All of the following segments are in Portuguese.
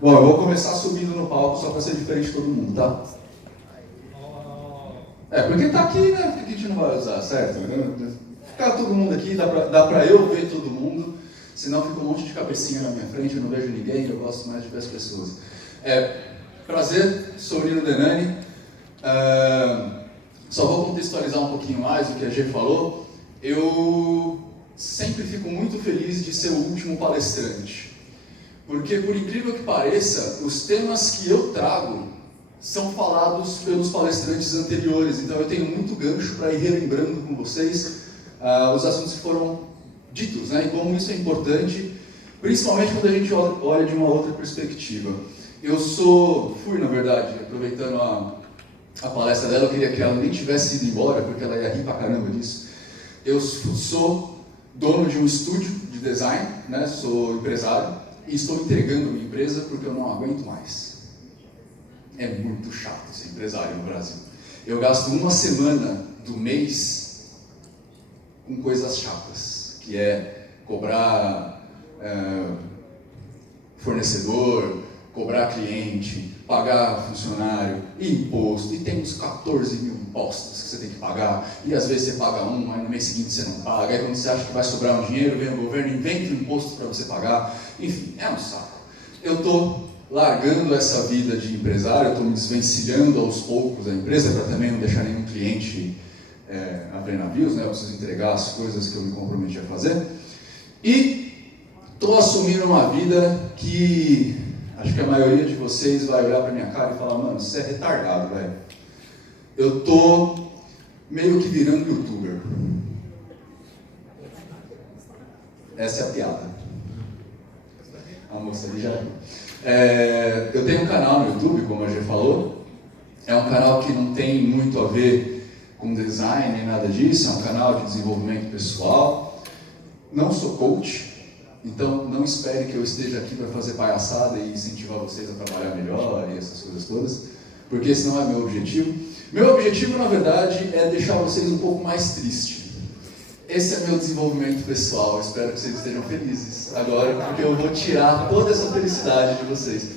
Bom, eu vou começar subindo no palco só para ser diferente de todo mundo, tá? Porque tá aqui, né? Por que a gente não vai usar, certo? Ficar todo mundo aqui, dá pra eu ver todo mundo, senão fica um monte de cabecinha na minha frente, eu não vejo ninguém, eu gosto mais de ver as pessoas. Prazer, sou o Nino Denani. Só vou contextualizar um pouquinho mais o que a G falou. Eu sempre fico muito feliz de ser o último palestrante. Porque, por incrível que pareça, os temas que eu trago são falados pelos palestrantes anteriores. Então, eu tenho muito gancho para ir relembrando com vocês os assuntos que foram ditos, né? E como isso é importante, principalmente quando a gente olha de uma outra perspectiva. Fui, na verdade, aproveitando a palestra dela, eu queria que ela nem tivesse ido embora, porque ela ia rir pra caramba disso. Eu sou dono de um estúdio de design, né? Sou empresário. E estou entregando minha empresa porque eu não aguento mais. É muito chato ser empresário no Brasil. Eu gasto uma semana do mês com coisas chatas, que é cobrar fornecedor, cobrar cliente, pagar funcionário, imposto, e tem uns 14 mil impostos que você tem que pagar, e às vezes você paga um, mas no mês seguinte você não paga, aí quando você acha que vai sobrar um dinheiro, vem o governo, inventa um imposto para você pagar, enfim, é um saco. Eu estou largando essa vida de empresário, estou me desvencilhando aos poucos da empresa, para também não deixar nenhum cliente a ver navios, né? Eu preciso entregar as coisas que eu me comprometi a fazer, e estou assumindo uma vida que acho que a maioria de vocês vai olhar pra minha cara e falar, mano, você é retardado, velho. Eu tô meio que virando youtuber. Essa é a piada. A moça ali já viu. Eu tenho um canal no YouTube, como a Gê falou. É um canal que não tem muito a ver com design nem nada disso. É um canal de desenvolvimento pessoal. Não sou coach. Então, não espere que eu esteja aqui para fazer palhaçada e incentivar vocês a trabalhar melhor e essas coisas todas, porque esse não é meu objetivo. Meu objetivo, na verdade, é deixar vocês um pouco mais tristes. Esse é meu desenvolvimento pessoal. Eu espero que vocês estejam felizes agora, porque eu vou tirar toda essa felicidade de vocês.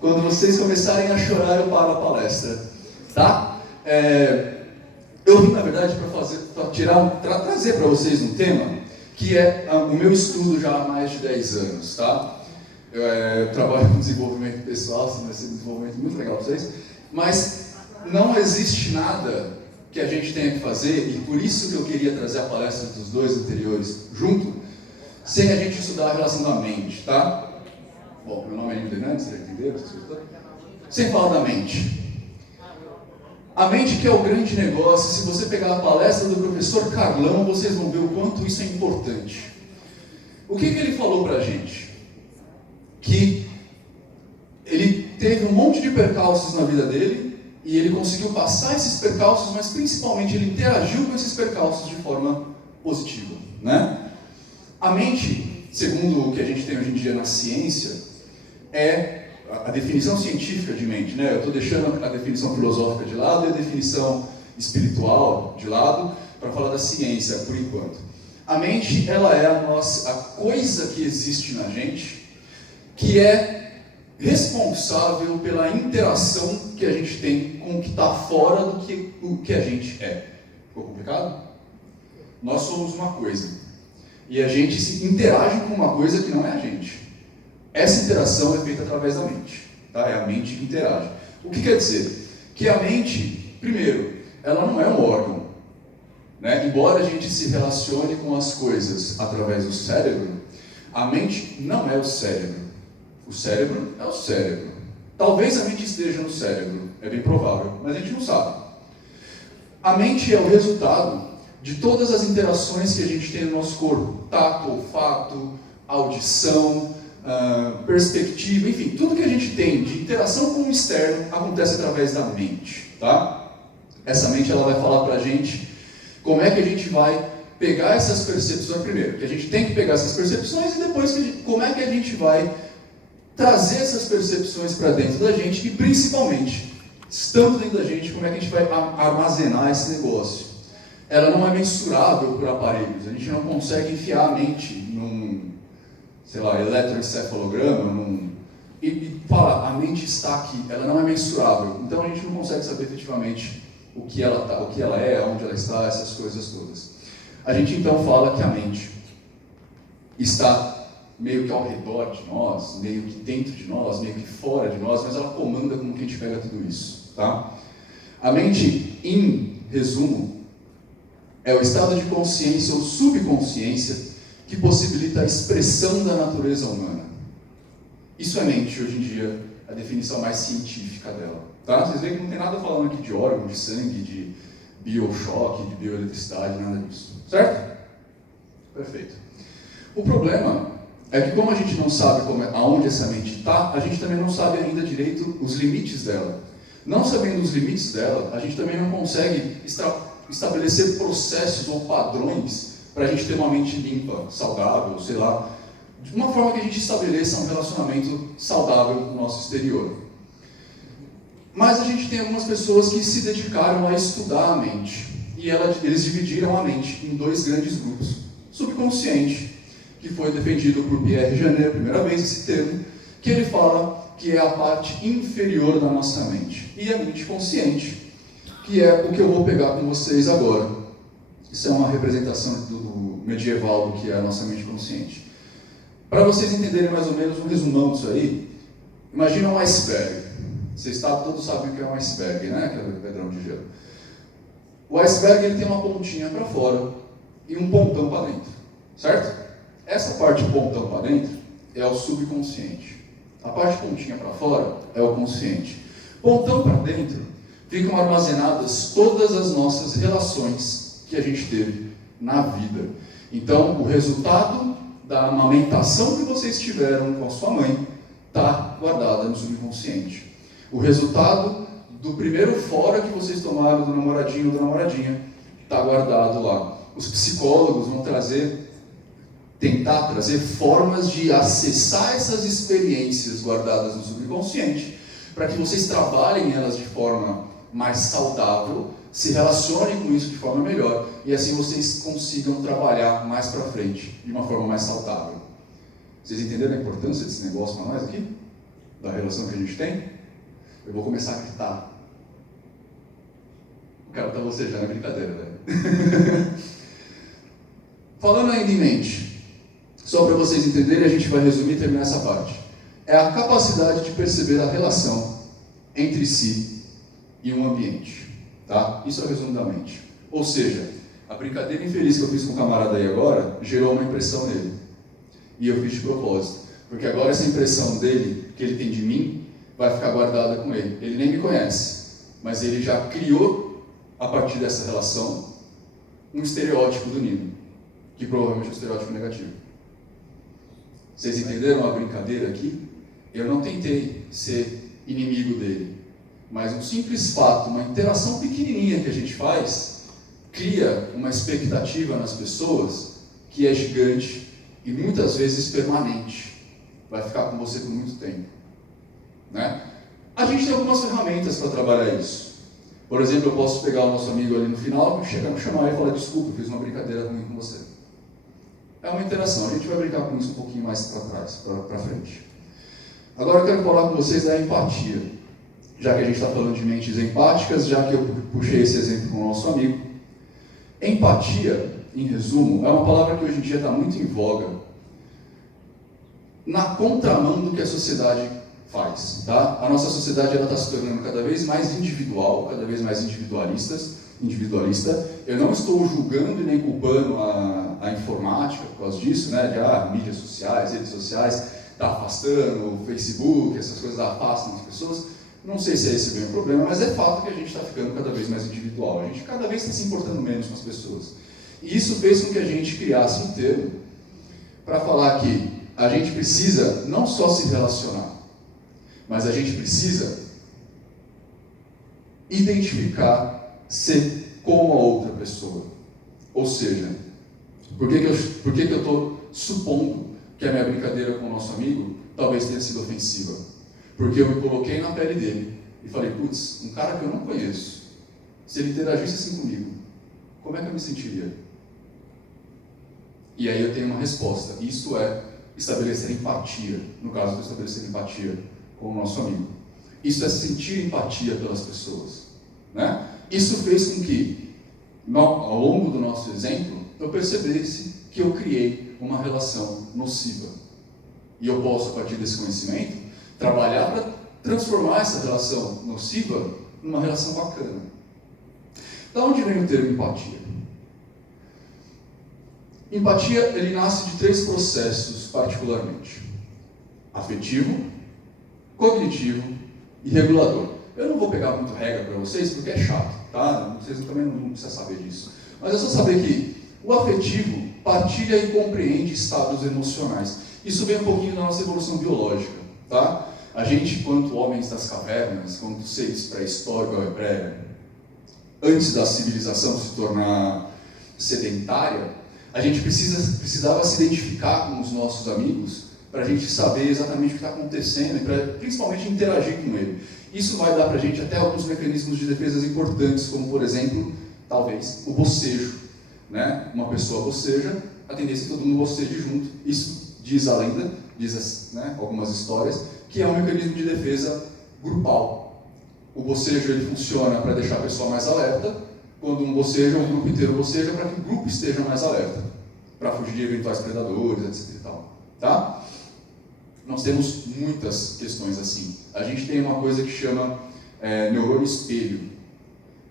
Quando vocês começarem a chorar, eu paro a palestra, tá? Eu vim, na verdade, para trazer para vocês um tema que é o meu estudo já há mais de 10 anos, tá? Eu trabalho com desenvolvimento pessoal, isso vai ser um desenvolvimento muito legal para vocês, mas não existe nada que a gente tenha que fazer, e por isso que eu queria trazer a palestra dos dois anteriores junto, sem a gente estudar a relação da mente, tá? Bom, meu nome é Nino Denani, vocês já entenderam? Sem falar da mente. A mente que é o grande negócio. Se você pegar a palestra do professor Carlão, vocês vão ver o quanto isso é importante. O que ele falou pra gente? Que ele teve um monte de percalços na vida dele, e ele conseguiu passar esses percalços, mas principalmente ele interagiu com esses percalços de forma positiva, né? A mente, segundo o que a gente tem hoje em dia na ciência, é a definição científica de mente, né? Eu estou deixando a definição filosófica de lado e a definição espiritual de lado para falar da ciência por enquanto. A mente, ela é a coisa que existe na gente, que é responsável pela interação que a gente tem com o que está fora do que a gente é. Ficou complicado? Nós somos uma coisa e a gente se interage com uma coisa que não é a gente. Essa interação é feita através da mente, tá? É a mente que interage. O que quer dizer? Que a mente, primeiro, ela não é um órgão, né? Embora a gente se relacione com as coisas através do cérebro, a mente não é o cérebro. O cérebro é o cérebro. Talvez a mente esteja no cérebro, é bem provável, mas a gente não sabe. A mente é o resultado de todas as interações que a gente tem no nosso corpo. Tato, olfato, audição, perspectiva, enfim, tudo que a gente tem de interação com o externo acontece através da mente, tá? Essa mente, ela vai falar pra gente como é que a gente vai pegar essas percepções, primeiro, que a gente tem que pegar essas percepções, e depois como é que a gente vai trazer essas percepções para dentro da gente, e principalmente, estando dentro da gente, como é que a gente vai armazenar esse negócio. Ela não é mensurável por aparelhos, a gente não consegue enfiar a mente num, sei lá, eletroencefalograma, e falar, está aqui, ela não é mensurável. Então a gente não consegue saber efetivamente o que ela é, onde ela está, essas coisas todas. A gente então fala que a mente está meio que ao redor de nós, meio que dentro de nós, meio que fora de nós, mas ela comanda como que a gente pega tudo isso, tá? A mente, em resumo, é o estado de consciência ou subconsciência que possibilita a expressão da natureza humana. Isso é mente, hoje em dia, a definição mais científica dela, tá? Vocês veem que não tem nada falando aqui de órgão, de sangue, de biochoque, de bioeletricidade, nada disso, certo? Perfeito. O problema é que como a gente não sabe aonde essa mente está, a gente também não sabe ainda direito os limites dela. Não sabendo os limites dela, a gente também não consegue estabelecer processos ou padrões para a gente ter uma mente limpa, saudável, sei lá, de uma forma que a gente estabeleça um relacionamento saudável com o nosso exterior. Mas a gente tem algumas pessoas que se dedicaram a estudar a mente, e eles dividiram a mente em dois grandes grupos. Subconsciente, que foi defendido por Pierre Janet, a primeira vez esse termo, que ele fala que é a parte inferior da nossa mente. E a mente consciente, que é o que eu vou pegar com vocês agora. Isso é uma representação do medieval do que é a nossa mente consciente. Para vocês entenderem mais ou menos um resumão disso aí, imagina um iceberg. Vocês todos sabem o que é um iceberg, né? Aquele pedrão de gelo. O iceberg ele tem uma pontinha para fora e um pontão para dentro, certo? Essa parte pontão para dentro é o subconsciente. A parte pontinha para fora é o consciente. Pontão para dentro ficam armazenadas todas as nossas relações que a gente teve na vida. Então, o resultado da amamentação que vocês tiveram com a sua mãe está guardada no subconsciente. O resultado do primeiro fora que vocês tomaram do namoradinho ou da namoradinha está guardado lá. Os psicólogos vão tentar trazer formas de acessar essas experiências guardadas no subconsciente, para que vocês trabalhem elas de forma mais saudável, se relacionem com isso de forma melhor, e assim vocês consigam trabalhar mais para frente, de uma forma mais saudável. Vocês entenderam a importância desse negócio para nós aqui? Da relação que a gente tem? Eu vou começar a gritar. O cara está bocejando, é brincadeira, né? Falando ainda em mente, só para vocês entenderem, a gente vai resumir e terminar essa parte. É a capacidade de perceber a relação entre si e um ambiente. Tá? Isso é o resumo da mente. Ou seja, a brincadeira infeliz que eu fiz com o camarada aí agora gerou uma impressão nele. E eu fiz de propósito. Porque agora essa impressão dele, que ele tem de mim, vai ficar guardada com ele. Ele nem me conhece, mas ele já criou, a partir dessa relação, um estereótipo do Nino, que provavelmente é um estereótipo negativo. Vocês entenderam a brincadeira aqui? Eu não tentei ser inimigo dele, mas um simples fato, uma interação pequenininha que a gente faz, cria uma expectativa nas pessoas que é gigante e muitas vezes permanente. Vai ficar com você por muito tempo. Né? A gente tem algumas ferramentas para trabalhar isso. Por exemplo, eu posso pegar o nosso amigo ali no final, chegar, me chamar e falar: desculpa, eu fiz uma brincadeira ruim com você. É uma interação, a gente vai brincar com isso um pouquinho mais para trás, para frente. Agora eu quero falar com vocês da empatia. Já que a gente está falando de mentes empáticas, já que eu puxei esse exemplo com o nosso amigo. Empatia, em resumo, é uma palavra que hoje em dia está muito em voga, na contramão do que a sociedade faz. Tá? A nossa sociedade está se tornando cada vez mais individual, cada vez mais individualista. Eu não estou julgando e nem culpando a informática por causa disso, né? De mídias sociais, redes sociais, está afastando, o Facebook, essas coisas afastam as pessoas. Não sei se é esse bem o problema, mas é fato que a gente está ficando cada vez mais individual. A gente cada vez está se importando menos com as pessoas. E isso fez com que a gente criasse um termo para falar que a gente precisa não só se relacionar, mas a gente precisa identificar ser como a outra pessoa. Ou seja, por que eu estou supondo que a minha brincadeira com o nosso amigo talvez tenha sido ofensiva? Porque eu me coloquei na pele dele e falei: putz, um cara que eu não conheço, se ele interagisse assim comigo, como é que eu me sentiria? E aí eu tenho uma resposta. Isso é estabelecer empatia. No caso, eu estou estabelecendo empatia com o nosso amigo. Isso é sentir empatia pelas pessoas, né? Isso fez com que, ao longo do nosso exemplo, eu percebesse que eu criei uma relação nociva. E eu posso, a partir desse conhecimento, trabalhar para transformar essa relação nociva numa relação bacana. Da onde vem o termo empatia? Empatia, ele nasce de 3 processos, particularmente: afetivo, cognitivo e regulador. Eu não vou pegar muito regra para vocês, porque é chato, tá? Vocês também não precisam saber disso. Mas é só saber que o afetivo partilha e compreende estados emocionais. Isso vem um pouquinho da nossa evolução biológica, tá? A gente, quanto homens das cavernas, quanto seres pré-históricos, antes da civilização se tornar sedentária, a gente precisava se identificar com os nossos amigos para a gente saber exatamente o que está acontecendo e para, principalmente, interagir com ele. Isso vai dar para a gente até alguns mecanismos de defesa importantes, como, por exemplo, talvez, o bocejo, né? Uma pessoa boceja, a tendência é que todo mundo boceje junto. Isso diz a lenda, diz, né, algumas histórias, que é um mecanismo de defesa grupal. O bocejo ele funciona para deixar a pessoa mais alerta. Quando um boceja, o grupo inteiro boceja para que o grupo esteja mais alerta, para fugir de eventuais predadores, etc. E tal, tá? Nós temos muitas questões assim. A gente tem uma coisa que chama neurônio espelho,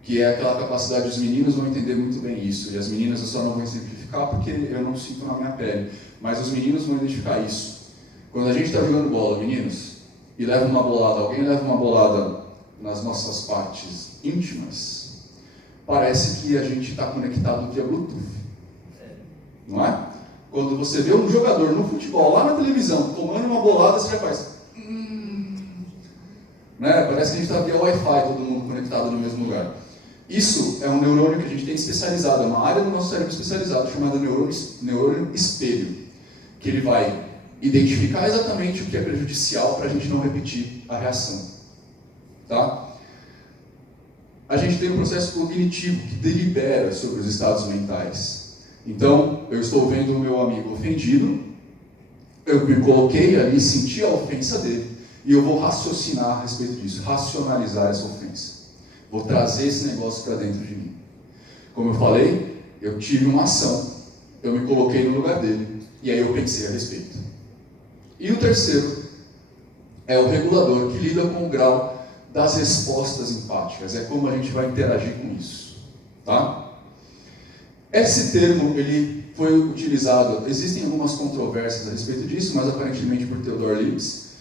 que é aquela capacidade, os meninos vão entender muito bem isso, e as meninas eu só não vou simplificar porque eu não sinto na minha pele, mas os meninos vão identificar isso. Quando a gente está jogando bola, meninos, e leva uma bolada, alguém leva uma bolada nas nossas partes íntimas, parece que a gente está conectado via Bluetooth, não é? Quando você vê um jogador no futebol, lá na televisão, tomando uma bolada, você já faz... né? Parece que a gente está via Wi-Fi, todo mundo conectado no mesmo lugar. Isso é um neurônio que a gente tem especializado, é uma área do nosso cérebro especializada, chamada neurônio espelho, que ele vai identificar exatamente o que é prejudicial para a gente não repetir a reação, tá? A gente tem um processo cognitivo que delibera sobre os estados mentais. Então, eu estou vendo o meu amigo ofendido, eu me coloquei ali, senti a ofensa dele, e eu vou raciocinar a respeito disso, racionalizar essa ofensa. Vou trazer esse negócio para dentro de mim. Como eu falei, eu tive uma ação, eu me coloquei no lugar dele, e aí eu pensei a respeito. E o terceiro é o regulador, que lida com o grau das respostas empáticas, é como a gente vai interagir com isso, tá? Esse termo, ele foi utilizado, existem algumas controvérsias a respeito disso, mas aparentemente por Theodor Lipps,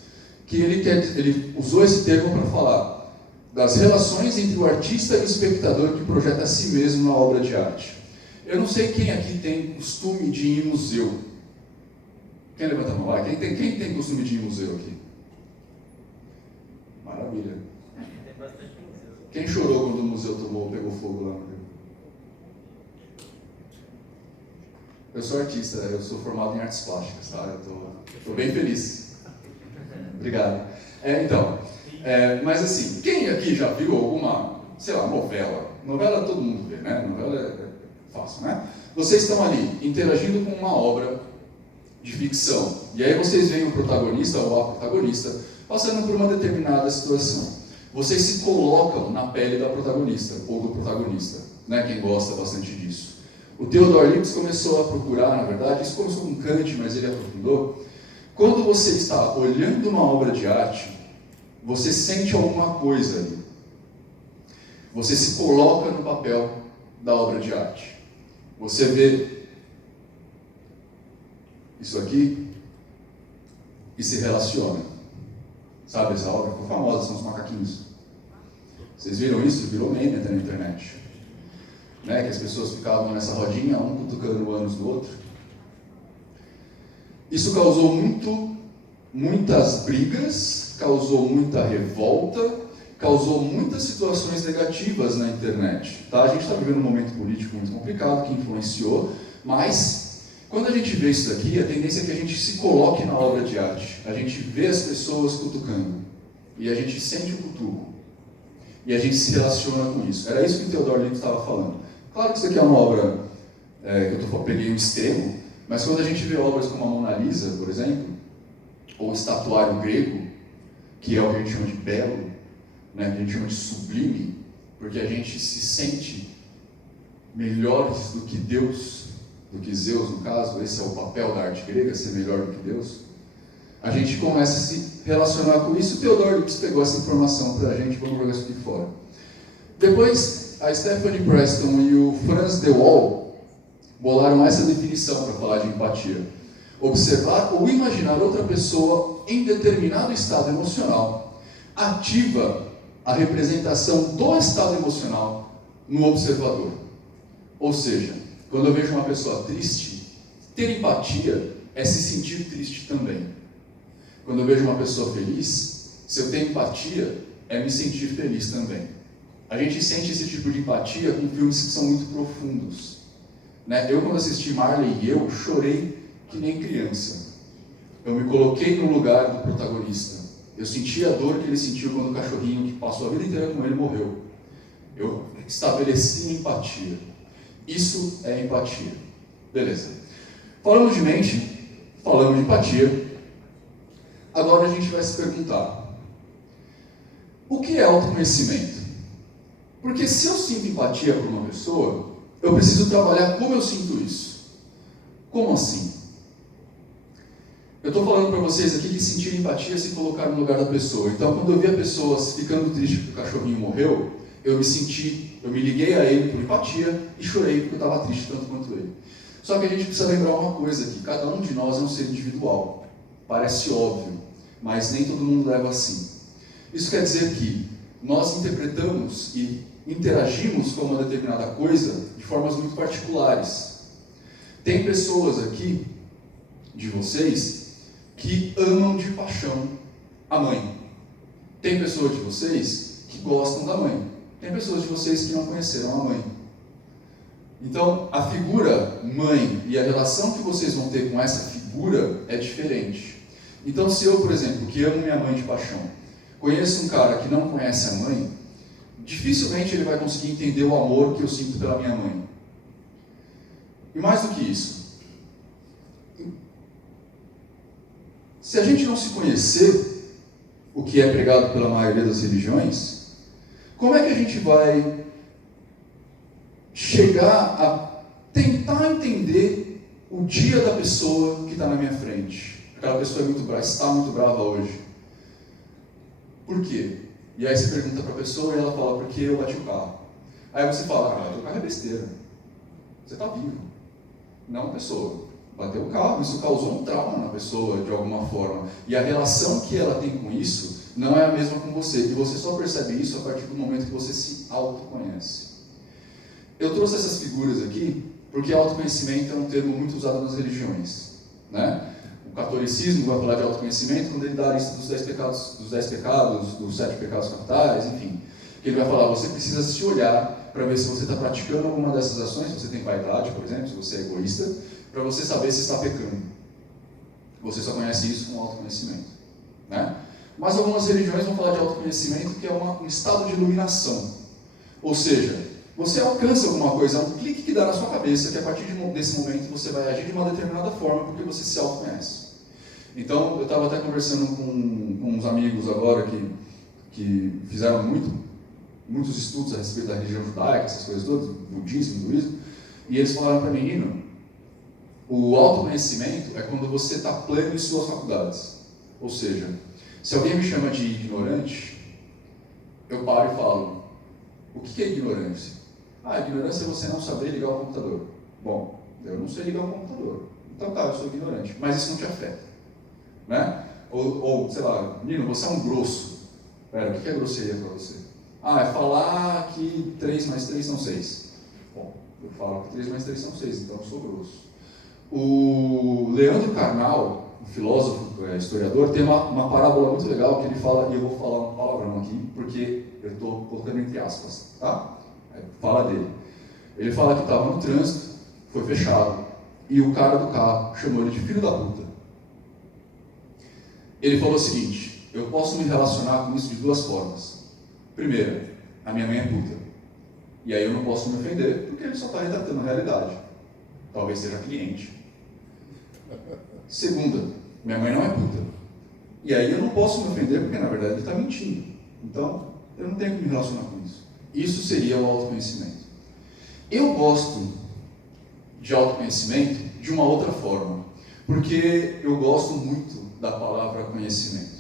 que ele usou esse termo para falar das relações entre o artista e o espectador que projeta a si mesmo na obra de arte. Eu não sei quem aqui tem costume de ir em museu. Quem levanta a mão? Vai. Quem tem costume de ir em museu aqui? Maravilha. Quem chorou quando o museu pegou fogo lá no Rio? Eu sou artista, eu sou formado em artes plásticas, tá? Eu tô bem feliz. Obrigado. Mas assim, quem aqui já viu alguma, sei lá, novela? Novela todo mundo vê, né? Novela é fácil, né? Vocês estão ali interagindo com uma obra de ficção, e aí vocês veem o protagonista ou a protagonista passando por uma determinada situação. Vocês se colocam na pele da protagonista ou do protagonista, né? Quem gosta bastante disso. O Theodor Lipps começou a procurar, na verdade, isso começou com Kant, mas ele aprofundou. Quando você está olhando uma obra de arte, você sente alguma coisa ali. Você se coloca no papel da obra de arte. Você vê isso aqui e se relaciona. Sabe essa obra? Ficou famosa, são os macaquinhos. Vocês viram isso? Virou meme até na internet. Né? Que as pessoas ficavam nessa rodinha, um cutucando o ânus do outro. Isso causou muitas brigas, causou muita revolta, causou muitas situações negativas na internet. Tá? A gente está vivendo um momento político muito complicado, que influenciou, mas quando a gente vê isso daqui, a tendência é que a gente se coloque na obra de arte. A gente vê as pessoas cutucando, e a gente sente o cutuco, e a gente se relaciona com isso. Era isso que o Theodor Lipps estava falando. Claro que isso aqui é uma obra, que eu peguei um extremo, mas quando a gente vê obras como a Mona Lisa, por exemplo, ou o estatuário grego, que é o que a gente chama de belo, né, que a gente chama de sublime, porque a gente se sente melhores do que Deus, do que Zeus no caso, esse é o papel da arte grega, ser melhor do que Deus, a gente começa a se relacionar com isso. O Theodore Lipps pegou essa informação para a gente, vamos jogar isso aqui fora. Depois, a Stephanie Preston e o Franz de Waal bolaram essa definição para falar de empatia: observar ou imaginar outra pessoa em determinado estado emocional ativa a representação do estado emocional no observador. Ou seja, quando eu vejo uma pessoa triste, ter empatia é se sentir triste também. Quando eu vejo uma pessoa feliz, se eu tenho empatia, é me sentir feliz também. A gente sente esse tipo de empatia com filmes que são muito profundos, né? Eu, quando assisti Marley e Eu, chorei que nem criança. Eu me coloquei no lugar do protagonista. Eu senti a dor que ele sentiu quando o cachorrinho que passou a vida inteira com ele morreu. Eu estabeleci empatia. Isso é empatia. Beleza. Falamos de mente, falamos de empatia. Agora a gente vai se perguntar: o que é autoconhecimento? Porque se eu sinto empatia por uma pessoa, eu preciso trabalhar como eu sinto isso. Como assim? Eu estou falando para vocês aqui que sentir empatia é se colocar no lugar da pessoa. Então, quando eu vi a pessoa ficando triste porque o cachorrinho morreu, eu me liguei a ele por empatia e chorei porque eu estava triste tanto quanto ele. Só que a gente precisa lembrar uma coisa aqui: cada um de nós é um ser individual. Parece óbvio, mas nem todo mundo leva assim. Isso quer dizer que nós interpretamos e interagimos com uma determinada coisa de formas muito particulares. Tem pessoas aqui, de vocês, que amam de paixão a mãe. Tem pessoas de vocês que gostam da mãe. Tem pessoas de vocês que não conheceram a mãe. Então, a figura mãe e a relação que vocês vão ter com essa figura é diferente. Então, se eu, por exemplo, que amo minha mãe de paixão, conheço um cara que não conhece a mãe, dificilmente ele vai conseguir entender o amor que eu sinto pela minha mãe. E mais do que isso, se a gente não se conhecer, o que é pregado pela maioria das religiões, como é que a gente vai chegar a tentar entender o dia da pessoa que está na minha frente? Aquela pessoa é muito brava, está muito brava hoje. Por quê? E aí você pergunta para a pessoa e ela fala: porque eu bati o carro. Aí você fala: o carro é besteira. Você está vivo. Não a pessoa. Bateu o carro, isso causou um trauma na pessoa de alguma forma. E a relação que ela tem com isso não é a mesma com você. E você só percebe isso a partir do momento que você se autoconhece. Eu trouxe essas figuras aqui porque autoconhecimento é um termo muito usado nas religiões, né? O catolicismo vai falar de autoconhecimento quando ele dá a lista dos 10 pecados, dos 7 pecados capitais, enfim. Ele vai falar: você precisa se olhar para ver se você está praticando alguma dessas ações, se você tem vaidade, por exemplo, se você é egoísta, para você saber se está pecando. Você só conhece isso com autoconhecimento, né? Mas algumas religiões vão falar de autoconhecimento que é um estado de iluminação. Ou seja, você alcança alguma coisa, é um clique que dá na sua cabeça, que a partir desse momento você vai agir de uma determinada forma porque você se autoconhece. Então, eu estava até conversando com uns amigos agora que fizeram muitos estudos a respeito da religião judaica, essas coisas todas, budismo, hinduísmo, e eles falaram para mim: Nino, o autoconhecimento é quando você está pleno em suas faculdades. Ou seja, se alguém me chama de ignorante, eu paro e falo: o que é ignorância? Ignorância é você não saber ligar o computador. Bom, eu não sei ligar o computador. Então tá, eu sou ignorante. Mas isso não te afeta, né? Ou sei lá, Nino, você é um grosso. Pera, o que é grosseria para você? É falar que 3 mais 3 são 6. Bom, eu falo que 3 mais 3 são 6, então eu sou grosso. O Leandro Carnal, um filósofo, historiador, tem uma parábola muito legal que ele fala, e eu vou falar um palavrão aqui, porque eu estou colocando entre aspas, tá? Fala dele. Ele fala que estava no trânsito, foi fechado, e o cara do carro chamou ele de filho da puta. Ele falou o seguinte: eu posso me relacionar com isso de 2 formas. Primeira, a minha mãe é puta. E aí eu não posso me ofender, porque ele só está retratando a realidade. Talvez seja cliente. Segunda, minha mãe não é puta. E aí eu não posso me ofender, porque na verdade ele está mentindo. Então, eu não tenho que me relacionar com isso. Isso seria o autoconhecimento. Eu gosto de autoconhecimento de uma outra forma, porque eu gosto muito da palavra conhecimento.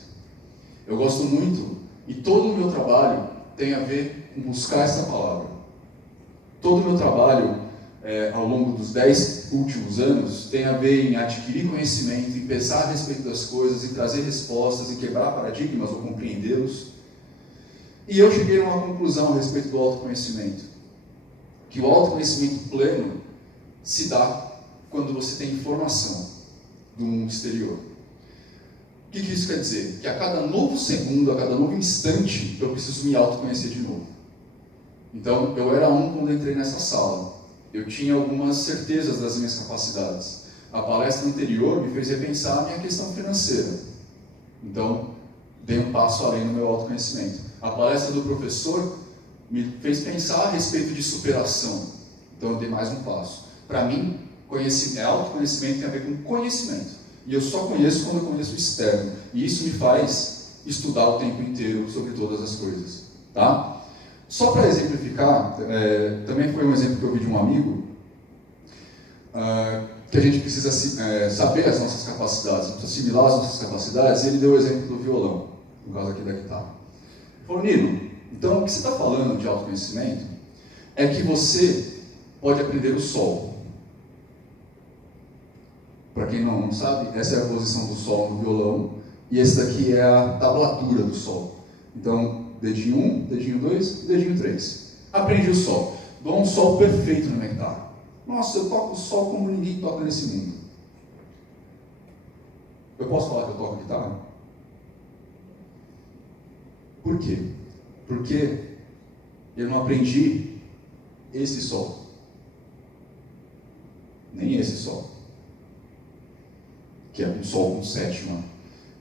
Eu gosto muito, e todo o meu trabalho tem a ver com buscar essa palavra. Todo o meu trabalho, ao longo dos 10 últimos anos, tem a ver em adquirir conhecimento, em pensar a respeito das coisas, em trazer respostas, em quebrar paradigmas ou compreendê-los. E eu cheguei a uma conclusão a respeito do autoconhecimento. Que o autoconhecimento pleno se dá quando você tem informação do mundo exterior. O que isso quer dizer? Que a cada novo segundo, a cada novo instante, eu preciso me autoconhecer de novo. Então, eu era quando entrei nessa sala. Eu tinha algumas certezas das minhas capacidades. A palestra anterior me fez repensar a minha questão financeira. Então, dei um passo além no meu autoconhecimento. A palestra do professor me fez pensar a respeito de superação. Então, eu dei mais um passo. Para mim, autoconhecimento tem a ver com conhecimento. E eu só conheço quando eu conheço o externo. E isso me faz estudar o tempo inteiro sobre todas as coisas. Tá? Só para exemplificar, também foi um exemplo que eu vi de um amigo, que a gente precisa saber as nossas capacidades, assimilar as nossas capacidades, e ele deu o exemplo do violão, no caso aqui da guitarra. Ele falou, Nino, então o que você está falando de autoconhecimento é que você pode aprender o sol. Para quem não sabe, essa é a posição do sol no violão, e esse daqui é a tablatura do sol. Então, dedinho 1, dedinho 2, dedinho 3. Aprendi o sol. Dou um sol perfeito na minha guitarra. Nossa, eu toco o sol como ninguém toca nesse mundo. Eu posso falar que eu toco guitarra? Por quê? Porque eu não aprendi esse sol. Nem esse sol. Que é um sol com sétima.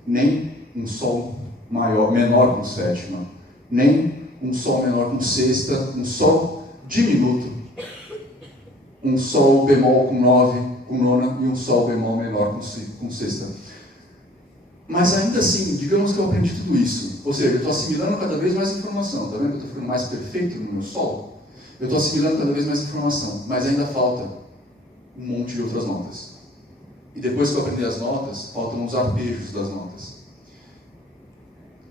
Nem um sol menor com sétima. Nem um sol menor com sexta, um sol diminuto, um sol bemol com 9, com nona, e um sol bemol menor com sexta. Mas ainda assim, digamos que eu aprendi tudo isso, ou seja, eu estou assimilando cada vez mais informação, está vendo que eu estou ficando mais perfeito no meu sol? Eu estou assimilando cada vez mais informação, mas ainda falta um monte de outras notas. E depois que eu aprendi as notas, faltam os arpejos das notas.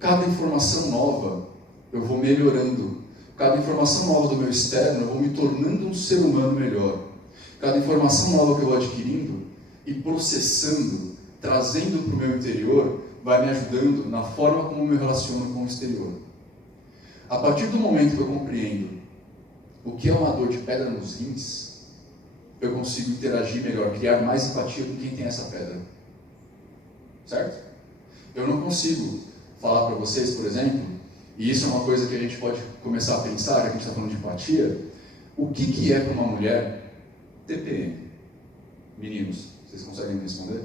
Cada informação nova, eu vou melhorando. Cada informação nova do meu externo, eu vou me tornando um ser humano melhor. Cada informação nova que eu vou adquirindo e processando, trazendo para o meu interior, vai me ajudando na forma como eu me relaciono com o exterior. A partir do momento que eu compreendo o que é uma dor de pedra nos rins, eu consigo interagir melhor, criar mais empatia com quem tem essa pedra. Certo? Eu não consigo falar para vocês, por exemplo, e isso é uma coisa que a gente pode começar a pensar, já que a gente está falando de empatia, o que é para uma mulher TPM? Meninos, vocês conseguem me responder?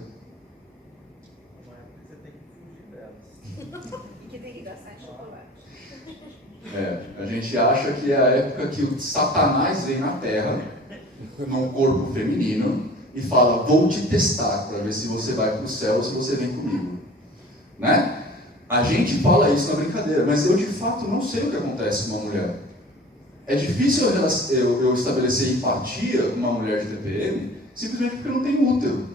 Você tem que fugir delas. E que tem que gastar de chocolate. A gente acha que é a época que o Satanás vem na Terra, num corpo feminino, e fala, vou te testar para ver se você vai para o céu ou se você vem comigo. Né? A gente fala isso na brincadeira, mas eu de fato não sei o que acontece com uma mulher. É difícil eu estabelecer empatia com uma mulher de TPM, simplesmente porque eu não tenho útero.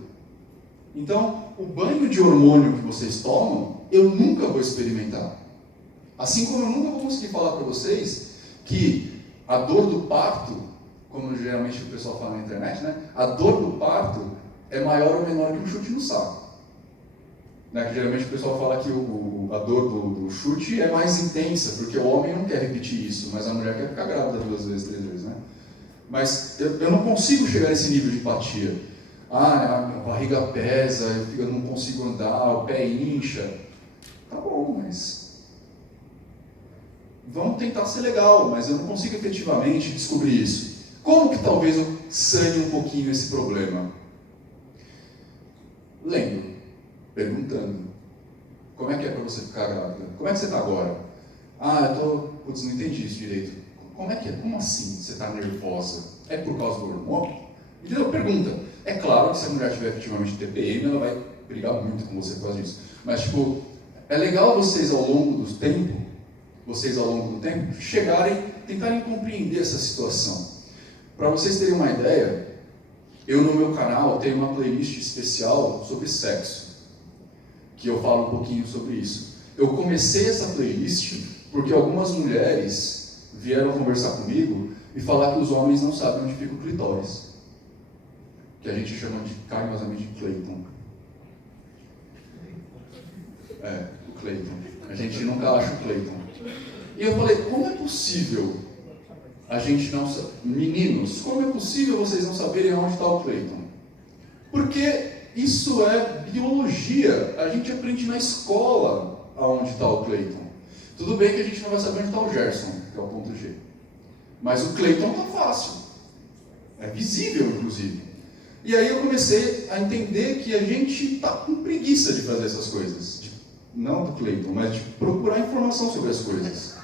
Então, o banho de hormônio que vocês tomam, eu nunca vou experimentar. Assim como eu nunca vou conseguir falar para vocês que a dor do parto, como geralmente o pessoal fala na internet, né? A dor do parto é maior ou menor que um chute no saco. Né? Que geralmente o pessoal fala que a dor do chute é mais intensa, porque o homem não quer repetir isso, mas a mulher quer ficar grávida 2 vezes, 3 vezes, né? Mas eu não consigo chegar nesse nível de empatia. A barriga pesa, eu não consigo andar, o pé incha. Tá bom, mas vamos tentar ser legal, mas eu não consigo efetivamente descobrir isso. Como que talvez eu sane um pouquinho esse problema? Lendo, perguntando. Como é que é para você ficar grávida? Como é que você está agora? Putz, não entendi isso direito. Como é que é? Como assim você está nervosa? É por causa do hormônio? Entendeu? Pergunta. É claro que se a mulher tiver efetivamente TPM, ela vai brigar muito com você por causa disso. Mas, é legal vocês ao longo do tempo vocês ao longo do tempo, tentarem compreender essa situação. Para vocês terem uma ideia, eu no meu canal tenho uma playlist especial sobre sexo, que eu falo um pouquinho sobre isso. Eu comecei essa playlist porque algumas mulheres vieram conversar comigo e falar que os homens não sabem onde fica o clitóris, que a gente chama carinhosamente de Cleiton. O Cleiton. A gente nunca acha o Cleiton. E eu falei, como é possível a gente não saber? Meninos, como é possível vocês não saberem onde está o Cleiton? Porque isso é biologia. A gente aprende na escola aonde está o Cleiton. Tudo bem que a gente não vai saber onde está o Gerson, que é o ponto G. Mas o Cleiton está fácil. É visível, inclusive. E aí eu comecei a entender que a gente está com preguiça de fazer essas coisas. Não do Cleiton, mas de procurar informação sobre as coisas.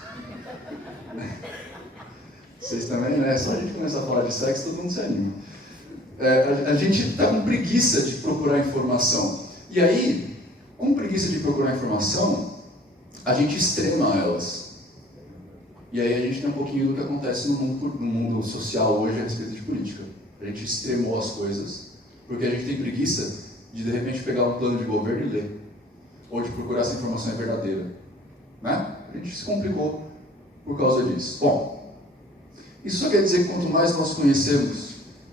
Vocês também, né? Só a gente começar a falar de sexo, todo mundo se anima. A gente está com preguiça de procurar informação. E aí, com preguiça de procurar informação, a gente extrema elas. E aí a gente tem um pouquinho do que acontece no mundo social hoje a respeito de política. A gente extremou as coisas, porque a gente tem preguiça de repente pegar um plano de governo e ler. Ou de procurar se a informação é verdadeira. Né? A gente se complicou por causa disso. Bom, isso só quer dizer que quanto mais nós conhecemos,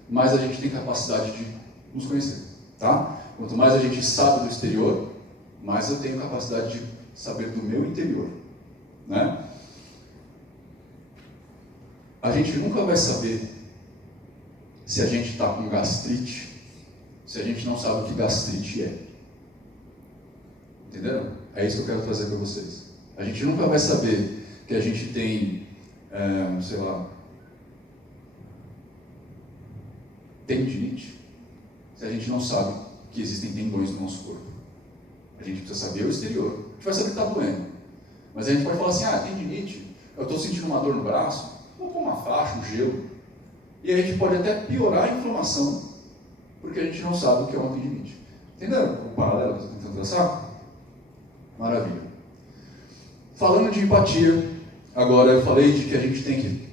mais a gente tem capacidade de nos conhecer. Tá? Quanto mais a gente sabe do exterior, mais eu tenho capacidade de saber do meu interior. Né? A gente nunca vai saber se a gente está com gastrite, se a gente não sabe o que gastrite é. Entenderam? É isso que eu quero trazer para vocês. A gente nunca vai saber que a gente tem, tendinite, se a gente não sabe que existem tendões no nosso corpo. A gente precisa saber o exterior. A gente vai saber que está doendo. Mas a gente pode falar assim, tendinite, eu estou sentindo uma dor no braço, vou pôr uma faixa, um gelo. E aí a gente pode até piorar a inflamação, porque a gente não sabe o que é uma tendinite. Entenderam o paralelo que eu estou tentando traçar? Maravilha. Falando de empatia, agora eu falei de que a gente tem que,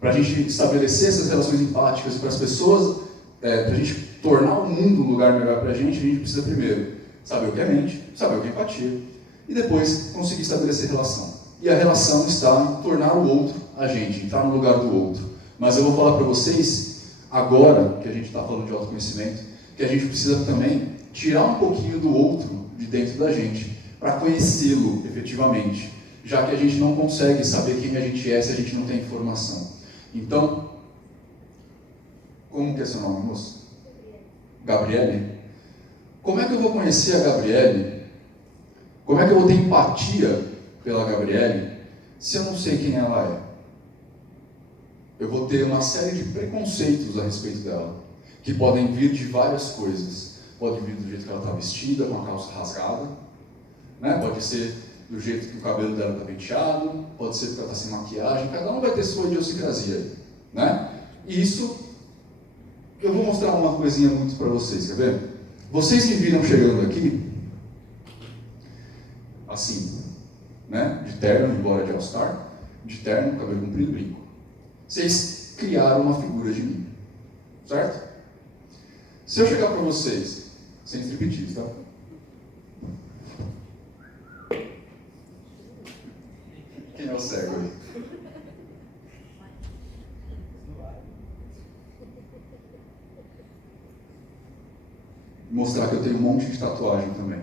para a gente estabelecer essas relações empáticas para as pessoas, para a gente tornar o mundo um lugar melhor para a gente precisa primeiro saber o que é mente, saber o que é empatia, e depois conseguir estabelecer relação. E a relação está em tornar o outro a gente, entrar no lugar do outro. Mas eu vou falar para vocês, agora que a gente está falando de autoconhecimento, que a gente precisa também tirar um pouquinho do outro de dentro da gente, para conhecê-lo efetivamente, já que a gente não consegue saber quem a gente é se a gente não tem informação. Então, como que é seu nome, moço? Gabriele? Como é que eu vou conhecer a Gabriele? Como é que eu vou ter empatia pela Gabriele se eu não sei quem ela é? Eu vou ter uma série de preconceitos a respeito dela, que podem vir de várias coisas. Pode vir do jeito que ela está vestida, com a calça rasgada, né? Pode ser do jeito que o cabelo dela está penteado, pode ser porque ela está sem maquiagem, cada um vai ter sua idiosincrasia, né? E isso, eu vou mostrar uma coisinha muito para vocês, quer ver? Vocês me viram chegando aqui, assim, né? De terno, embora de all-star, de terno, cabelo comprido, brinco. Vocês criaram uma figura de mim, certo? Se eu chegar para vocês, sem striptease, tá? Quem é o cego aí? Mostrar que eu tenho um monte de tatuagem também.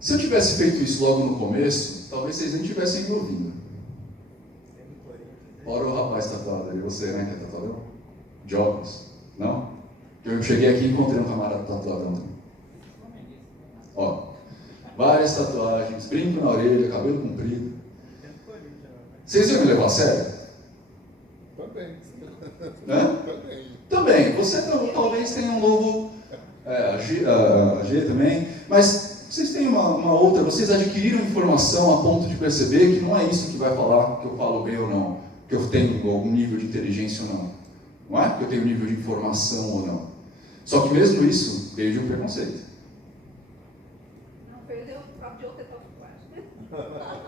Se eu tivesse feito isso logo no começo, talvez vocês nem tivessem me ouvindo. Ora o rapaz tatuado ali, você, né, que é tatuador? De óculos? Não? Eu cheguei aqui e encontrei um camarada tatuadão também. Ó, várias tatuagens, brinco na orelha, cabelo comprido. Vocês iam me levar a sério? Também. Hã? Também. Você talvez tenha um novo... a G também. Mas vocês têm uma outra... Vocês adquiriram informação a ponto de perceber que não é isso que vai falar que eu falo bem ou não. Que eu tenho algum nível de inteligência ou não. Não é que eu tenho nível de informação ou não. Só que mesmo isso veio de um preconceito. Não perdeu fato de eu ter tatuagem.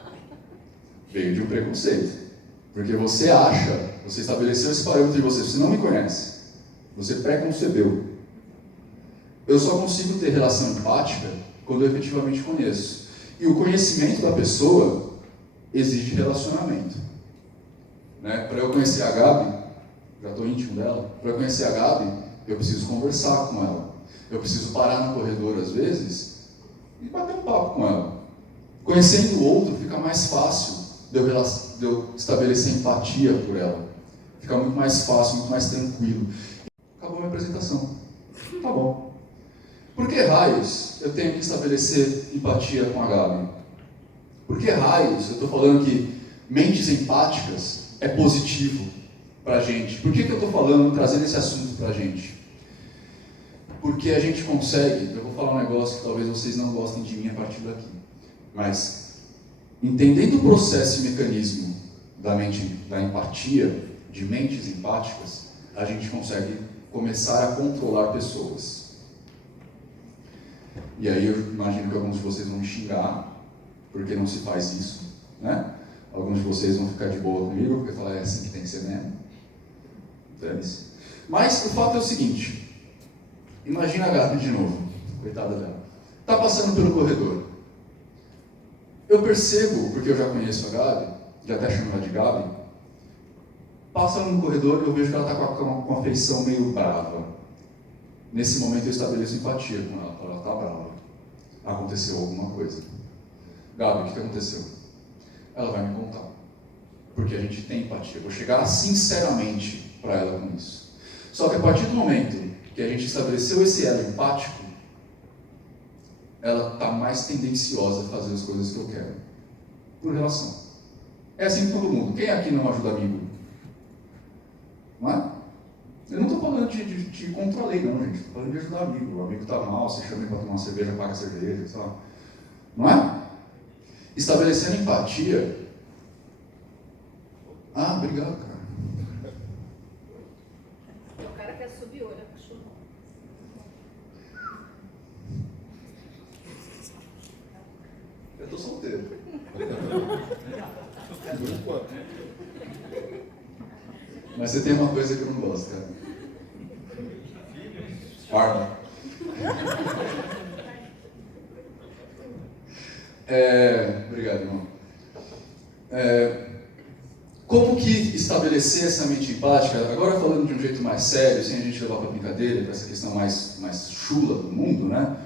Veio de um preconceito. Porque você acha, você estabeleceu esse parâmetro de você não me conhece. Você pré-concebeu. Eu só consigo ter relação empática quando eu efetivamente conheço. E o conhecimento da pessoa exige relacionamento. Né? Para eu conhecer a Gabi, já estou íntimo dela, para eu conhecer a Gabi, eu preciso conversar com ela. Eu preciso parar no corredor às vezes e bater um papo com ela. Conhecendo o outro fica mais fácil de eu estabelecer empatia por ela. Fica muito mais fácil, muito mais tranquilo. Acabou a minha apresentação. Tá bom. Por que raios eu tenho que estabelecer empatia com a Gabi? Por que raios eu estou falando que mentes empáticas é positivo para a gente? Por que eu estou falando, trazendo esse assunto para a gente? Porque a gente consegue, eu vou falar um negócio que talvez vocês não gostem de mim a partir daqui, mas entendendo o processo e mecanismo da mente, da empatia, de mentes empáticas, a gente consegue começar a controlar pessoas. E aí eu imagino que alguns de vocês vão me xingar, porque não se faz isso, né? Alguns de vocês vão ficar de boa comigo, porque falar é assim que tem que ser mesmo. Dane-se. Mas o fato é o seguinte, imagina a Gabi de novo, coitada dela. Está passando pelo corredor. Eu percebo, porque eu já conheço a Gabi, já até chamo ela de Gabi, passa no corredor e eu vejo que ela está com uma feição meio brava. Nesse momento eu estabeleço empatia com ela, ela está brava. Aconteceu alguma coisa. Gabi, o que aconteceu? Ela vai me contar. Porque a gente tem empatia. Eu vou chegar sinceramente para ela com isso. Só que a partir do momento que a gente estabeleceu esse elo empático, ela está mais tendenciosa a fazer as coisas que eu quero. Por relação. É assim com todo mundo. Quem aqui não ajuda amigo? Não é? Eu não estou falando de contra a lei, não, gente. Estou falando de ajudar amigo. O amigo está mal, você chama ele para tomar uma cerveja, paga a cerveja, sei lá. Não é? Estabelecendo empatia. Ah, obrigado, cara. O cara quer subir olho, cachorro. Eu estou solteiro. Por enquanto. Mas você tem uma coisa que eu não gosto, cara. Farda. Obrigado, irmão. Como que estabelecer essa mente empática? Agora falando de um jeito mais sério, sem a gente levar para brincadeira, para essa questão mais chula do mundo, né?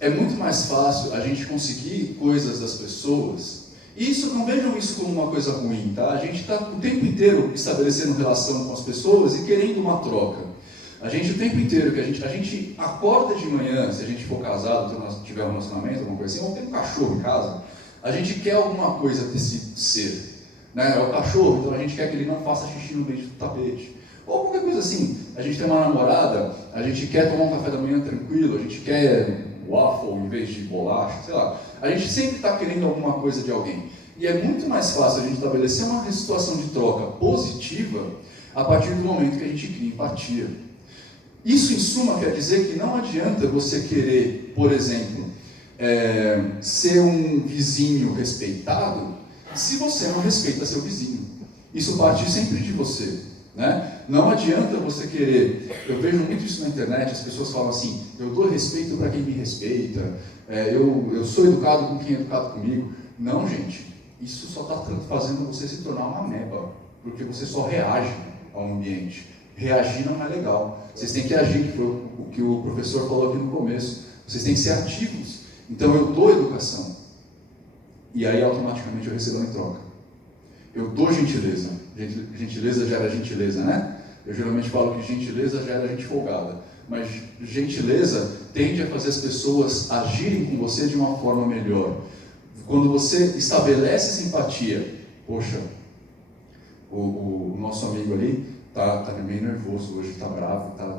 É muito mais fácil a gente conseguir coisas das pessoas. E isso, não vejam isso como uma coisa ruim, tá? A gente está o tempo inteiro estabelecendo relação com as pessoas e querendo uma troca. A gente, o tempo inteiro, que a gente acorda de manhã, se a gente for casado, tiver um relacionamento, alguma coisa assim, ou tem um cachorro em casa, a gente quer alguma coisa desse ser. Né? É o cachorro, então a gente quer que ele não faça xixi no meio do tapete. Ou qualquer coisa assim. A gente tem uma namorada, a gente quer tomar um café da manhã tranquilo, a gente quer waffle em vez de bolacha, sei lá. A gente sempre está querendo alguma coisa de alguém. E é muito mais fácil a gente estabelecer uma situação de troca positiva a partir do momento que a gente cria empatia. Isso, em suma, quer dizer que não adianta você querer, por exemplo, ser um vizinho respeitado se você não respeita seu vizinho. Isso parte sempre de você. Né? Não adianta você querer, eu vejo muito isso na internet, as pessoas falam assim, eu dou respeito para quem me respeita, eu sou educado com quem é educado comigo. Não, gente, isso só está fazendo você se tornar uma ameba, porque você só reage ao ambiente. Reagir não é legal, vocês têm que agir, que foi o que o professor falou aqui no começo, vocês têm que ser ativos. Então eu dou educação, e aí automaticamente eu recebo em troca. Eu dou gentileza. Gentileza gera gentileza, né? Eu geralmente falo que gentileza gera gente folgada. Mas gentileza tende a fazer as pessoas agirem com você de uma forma melhor. Quando você estabelece simpatia, poxa, o nosso amigo ali tá meio nervoso hoje, tá bravo, a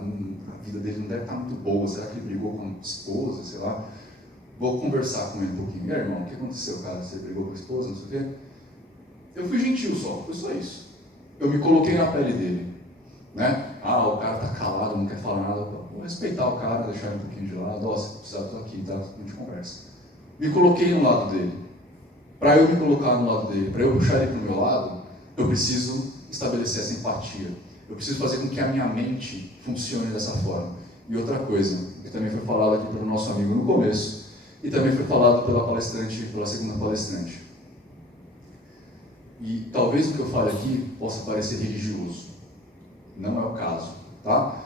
vida dele não deve estar muito boa. Será que ele brigou com a esposa, sei lá? Vou conversar com ele um pouquinho. Irmão, o que aconteceu, cara? Você brigou com a esposa, não sei o quê? Eu fui gentil só, foi só isso. Eu me coloquei na pele dele. Né? O cara tá calado, não quer falar nada. Vou respeitar o cara, deixar ele um pouquinho de lado. Se precisar, eu tô aqui, tá? A gente conversa. me coloquei no lado dele. Para eu me colocar no lado dele, para eu puxar ele para o meu lado, eu preciso estabelecer essa empatia. Eu preciso fazer com que a minha mente funcione dessa forma. E outra coisa, que também foi falado aqui pelo nosso amigo no começo, e também foi falado pela segunda palestrante. E talvez o que eu fale aqui possa parecer religioso. Não é o caso, tá?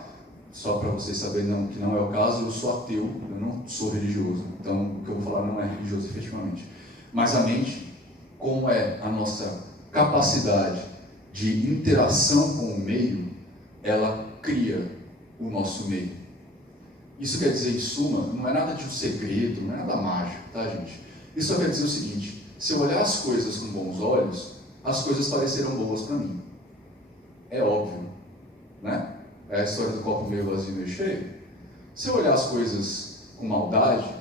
Só para vocês saberem que não é o caso, eu sou ateu, eu não sou religioso. Então, o que eu vou falar não é religioso efetivamente. Mas a mente, como é a nossa capacidade de interação com o meio, ela cria o nosso meio. Isso quer dizer, em suma, não é nada de um segredo, não é nada mágico, tá, gente? Isso só quer dizer o seguinte: se eu olhar as coisas com bons olhos, as coisas parecerão boas para mim. É óbvio, né? É a história do copo meio vazio, meio cheio. Se eu olhar as coisas com maldade,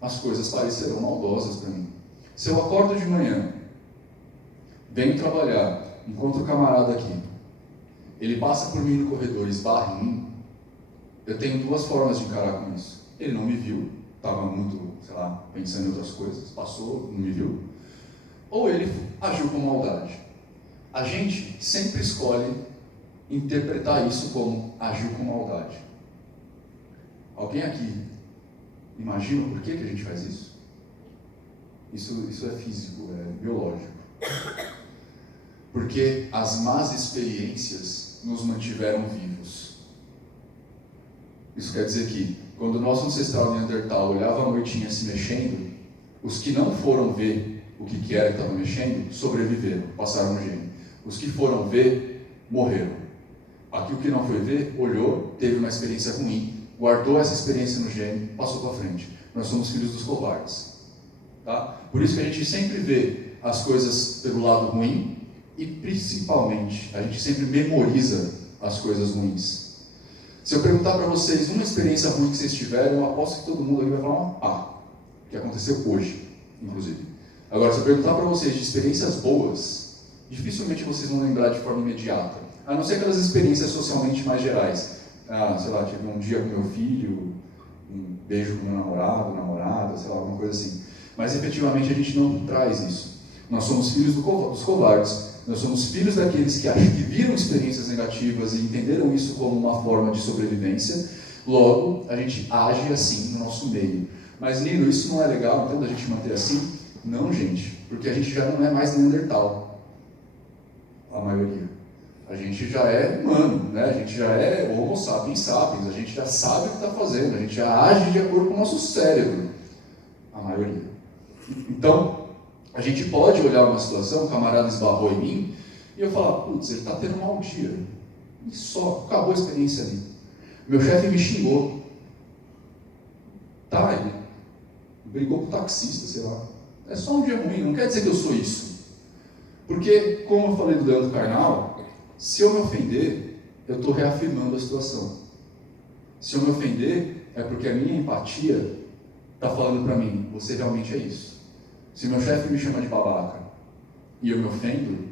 as coisas parecerão maldosas para mim. Se eu acordo de manhã, venho trabalhar, encontro o camarada aqui, ele passa por mim no corredor, esbarra em mim, eu tenho duas formas de encarar com isso. Ele não me viu, estava muito, pensando em outras coisas, passou, não me viu. Ou ele agiu com maldade. A gente sempre escolhe interpretar isso como agiu com maldade. Alguém aqui imagina por que a gente faz isso? Isso é físico, é biológico. Porque as más experiências nos mantiveram vivos. Isso quer dizer que, quando o nosso ancestral neandertal olhava a moitinha se mexendo, os que não foram ver o que era que estava mexendo, sobreviveram, passaram no gene. Os que foram ver, morreram. Aqui o que não foi ver, olhou, teve uma experiência ruim, guardou essa experiência no gene, passou para frente. Nós somos filhos dos covardes. Tá? Por isso que a gente sempre vê as coisas pelo lado ruim e, principalmente, a gente sempre memoriza as coisas ruins. Se eu perguntar para vocês uma experiência ruim que vocês tiveram, eu aposto que todo mundo aqui vai falar que aconteceu hoje, inclusive. Agora, se eu perguntar para vocês de experiências boas, dificilmente vocês vão lembrar de forma imediata, a não ser aquelas experiências socialmente mais gerais. Tive um dia com meu filho, um beijo com meu namorado, namorada, alguma coisa assim. Mas efetivamente a gente não traz isso. Nós somos filhos dos covardes, nós somos filhos daqueles que viram experiências negativas e entenderam isso como uma forma de sobrevivência. Logo, a gente age assim no nosso meio. Mas, Nino, isso não é legal, então, da gente manter assim? Não, gente, porque a gente já não é mais neandertal, a maioria. A gente já é humano, né? A gente já é homo sapiens sapiens, a gente já sabe o que está fazendo, a gente já age de acordo com o nosso cérebro, a maioria. Então, a gente pode olhar uma situação, o camarada esbarrou em mim, e eu falar, putz, ele está tendo um mau dia. E só, acabou a experiência ali. Meu chefe me xingou. Ele brigou com o taxista, sei lá. É só um dia ruim, não quer dizer que eu sou isso. Porque, como eu falei do Leandro Carnal, se eu me ofender, eu estou reafirmando a situação. Se eu me ofender, é porque a minha empatia está falando para mim, você realmente é isso. Se meu chefe me chama de babaca e eu me ofendo,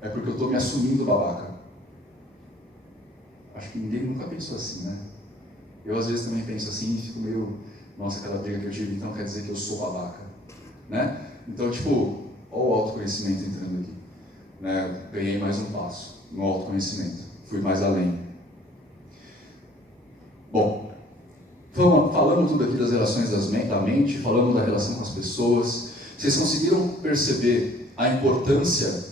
é porque eu estou me assumindo babaca. Acho que ninguém nunca pensou assim, né? Eu às vezes também penso assim e fico meio, nossa, aquela briga que eu tive, então quer dizer que eu sou babaca, né? Então, olha o autoconhecimento entrando aqui, né? Ganhei mais um passo no autoconhecimento, fui mais além. Bom, falando tudo aqui das relações da mente, falando da relação com as pessoas, vocês conseguiram perceber a importância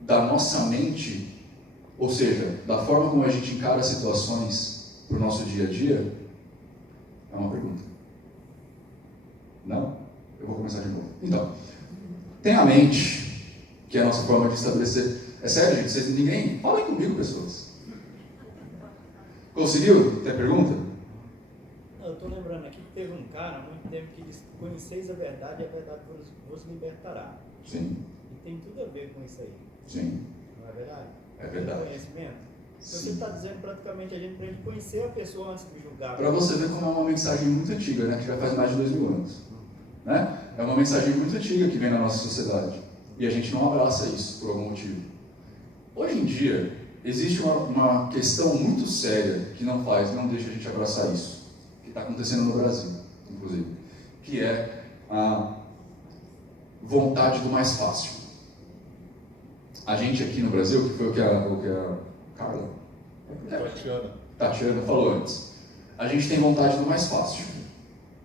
da nossa mente, ou seja, da forma como a gente encara situações para o nosso dia a dia? É uma pergunta. Não? Eu vou começar de novo. Então, tem a mente, que é a nossa forma de estabelecer. É sério, gente? Ninguém... Falem comigo, pessoas. Conseguiu? Tem pergunta? Eu estou lembrando aqui que teve um cara há muito tempo que disse: conheceis a verdade e a verdade vos libertará. Sim. E tem tudo a ver com isso aí. Sim. Não é verdade? É verdade. Conhecimento. Então você está dizendo praticamente a gente para a gente conhecer a pessoa antes de julgar. Para você ver como é uma mensagem muito antiga, né? Que já faz mais de 2000 anos. Né? É uma mensagem muito antiga que vem na nossa sociedade. E a gente não abraça isso por algum motivo. Hoje em dia, existe uma questão muito séria que não deixa a gente abraçar isso. Que está acontecendo no Brasil, inclusive. que é a vontade do mais fácil. A gente aqui no Brasil, que foi o que a Carla, Tatiana falou antes, a gente tem vontade do mais fácil,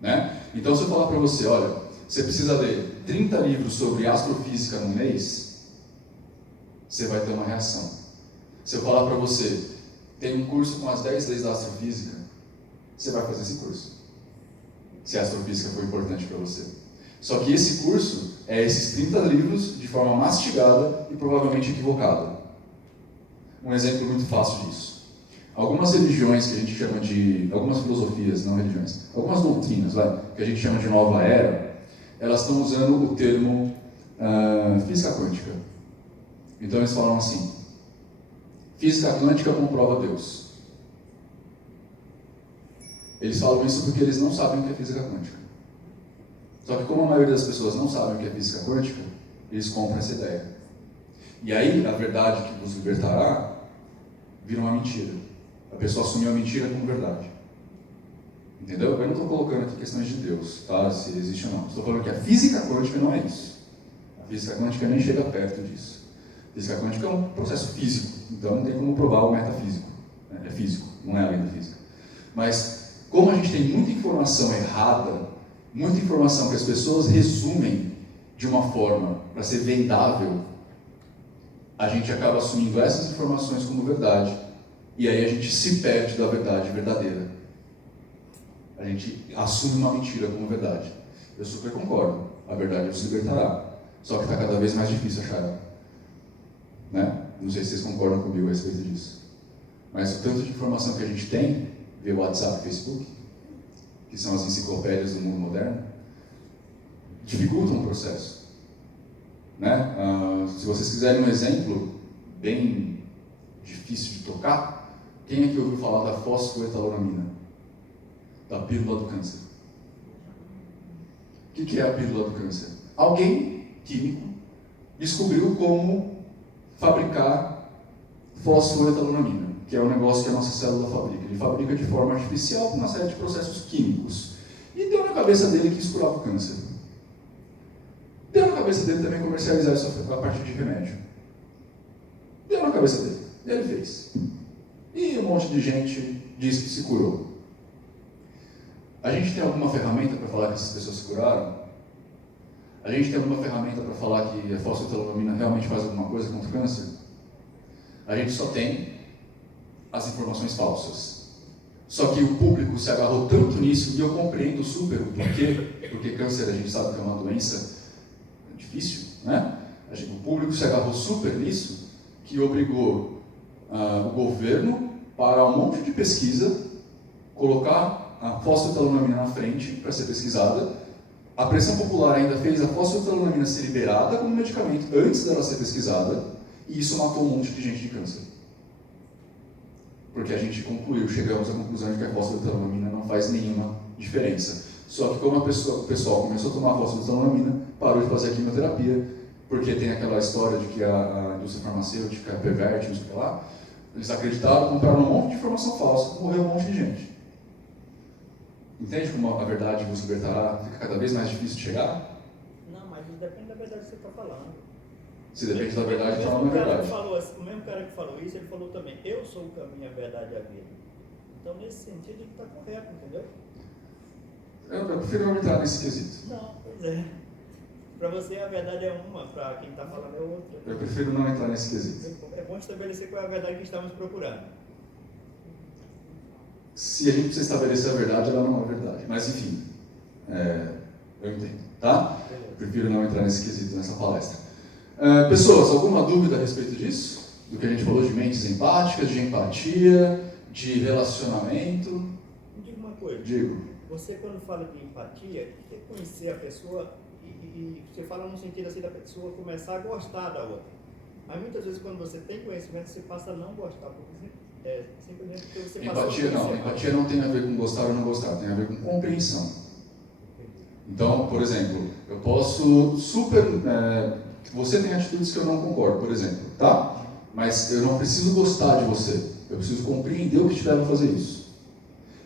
né? Então, se eu falar para você, olha, você precisa ler 30 livros sobre astrofísica no mês, você vai ter uma reação. Se eu falar para você, tem um curso com as 10 leis da astrofísica, você vai fazer esse curso, se a astrofísica for importante para você. Só que esse curso é esses 30 livros de forma mastigada e provavelmente equivocada. Um exemplo muito fácil disso. Algumas religiões que a gente chama de... Algumas filosofias, não religiões. Algumas doutrinas, que a gente chama de nova era, elas estão usando o termo física quântica. Então eles falam assim, física quântica comprova Deus. Eles falam isso porque eles não sabem o que é física quântica. Só que como a maioria das pessoas não sabem o que é física quântica, eles compram essa ideia. E aí, a verdade que vos libertará vira uma mentira. A pessoa assumiu a mentira como verdade. Entendeu? Eu não estou colocando aqui questões de Deus, tá? Se existe ou não. Estou falando que a física quântica não é isso. A física quântica nem chega perto disso. A física quântica é um processo físico, então não tem como provar o metafísico. É físico, não é além da física. Mas, como a gente tem muita informação errada, muita informação que as pessoas resumem de uma forma para ser vendável, a gente acaba assumindo essas informações como verdade, e aí a gente se perde da verdade verdadeira. A gente assume uma mentira como verdade. Eu super concordo, a verdade nos libertará, só que está cada vez mais difícil achar ela. Né? Não sei se vocês concordam comigo a respeito disso. Mas o tanto de informação que a gente tem, via WhatsApp e Facebook, que são as enciclopédias do mundo moderno, dificultam o processo. Né? Se vocês quiserem um exemplo bem difícil de tocar, quem é que ouviu falar da fosfoetanolamina? Da pílula do câncer. O que é a pílula do câncer? Alguém químico descobriu como fabricar fosfoetanolamina, que é o negócio que a nossa célula fabrica. Ele fabrica de forma artificial uma série de processos químicos. E deu na cabeça dele que isso curava o câncer. Deu na cabeça dele também comercializar isso a partir de remédio. Deu na cabeça dele. Ele fez. E um monte de gente diz que se curou. A gente tem alguma ferramenta para falar que essas pessoas se curaram? A gente tem alguma ferramenta para falar que a fosfoetanolamina realmente faz alguma coisa contra o câncer? A gente só tem as informações falsas. Só que o público se agarrou tanto nisso, e eu compreendo super o porquê, porque câncer a gente sabe que é uma doença difícil, né? O público se agarrou super nisso, que obrigou o governo para um monte de pesquisa, colocar a fosfoetanolamina na frente para ser pesquisada. A pressão popular ainda fez a fosfoetanolamina ser liberada como medicamento antes dela ser pesquisada, e isso matou um monte de gente de câncer. Porque a gente chegamos à conclusão de que a fosfoetanolamina não faz nenhuma diferença. Só que como o pessoal começou a tomar fosfoetanolamina, parou de fazer a quimioterapia, porque tem aquela história de que a indústria farmacêutica perverte, não sei o que lá. Eles acreditaram, compraram um monte de informação falsa, morreu um monte de gente. Entende como a verdade vos libertará? Fica cada vez mais difícil de chegar? Não, mas depende da verdade que você está falando. Se depende da verdade, fala uma verdade. O mesmo cara que falou isso, ele falou também, eu sou o caminho, a verdade e a vida. Então, nesse sentido, ele está correto, entendeu? Eu prefiro não entrar nesse quesito. Não, pois é. Para você a verdade é uma, para quem está falando é outra. Eu prefiro não entrar nesse quesito. É bom estabelecer qual é a verdade que estamos procurando. Se a gente precisa estabelecer a verdade, ela não é verdade. Mas enfim, eu entendo, tá? Eu prefiro não entrar nesse quesito, nessa palestra. Pessoas, alguma dúvida a respeito disso? Do que a gente falou de mentes empáticas, de empatia, de relacionamento? Me diga uma coisa. Digo. Você quando fala de empatia, é conhecer a pessoa e você fala no sentido assim da pessoa começar a gostar da outra. Mas muitas vezes quando você tem conhecimento, você passa a não gostar, simplesmente porque você passou a conhecer. Empatia não tem a ver com gostar ou não gostar, tem a ver com compreensão. Então, por exemplo, eu posso você tem atitudes que eu não concordo, por exemplo, tá? Mas eu não preciso gostar de você, eu preciso compreender o que te leva a fazer isso.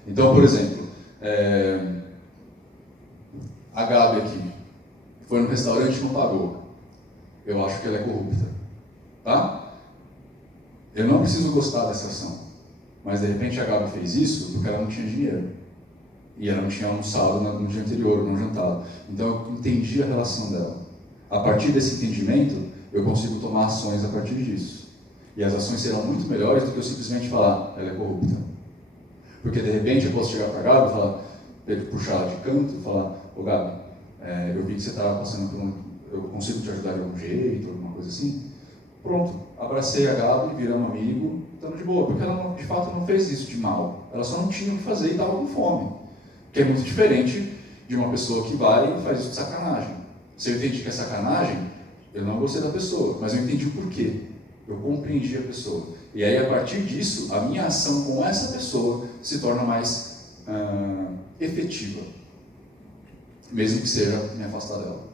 Então, por exemplo, a Gabi aqui foi no restaurante e não pagou, eu acho que ela é corrupta, tá? Eu não preciso gostar dessa ação, mas de repente a Gabi fez isso porque ela não tinha dinheiro e ela não tinha almoçado no dia anterior, não jantado. Então eu entendi a relação dela. A partir desse entendimento, eu consigo tomar ações a partir disso. E as ações serão muito melhores do que eu simplesmente falar, ela é corrupta. Porque de repente eu posso chegar para a Gabi e falar, puxar ela de canto e falar, ô Gabi, eu vi que você estava passando por eu consigo te ajudar de algum jeito, alguma coisa assim? Pronto, abracei a Gabi, viramos amigo, estamos de boa, porque ela de fato não fez isso de mal, ela só não tinha o que fazer e estava com fome. Que é muito diferente de uma pessoa que vai e faz isso de sacanagem. Se eu entendi que é sacanagem, eu não gostei da pessoa, mas eu entendi o porquê. Eu compreendi a pessoa. E aí, a partir disso, a minha ação com essa pessoa se torna mais efetiva. Mesmo que seja me afastar dela.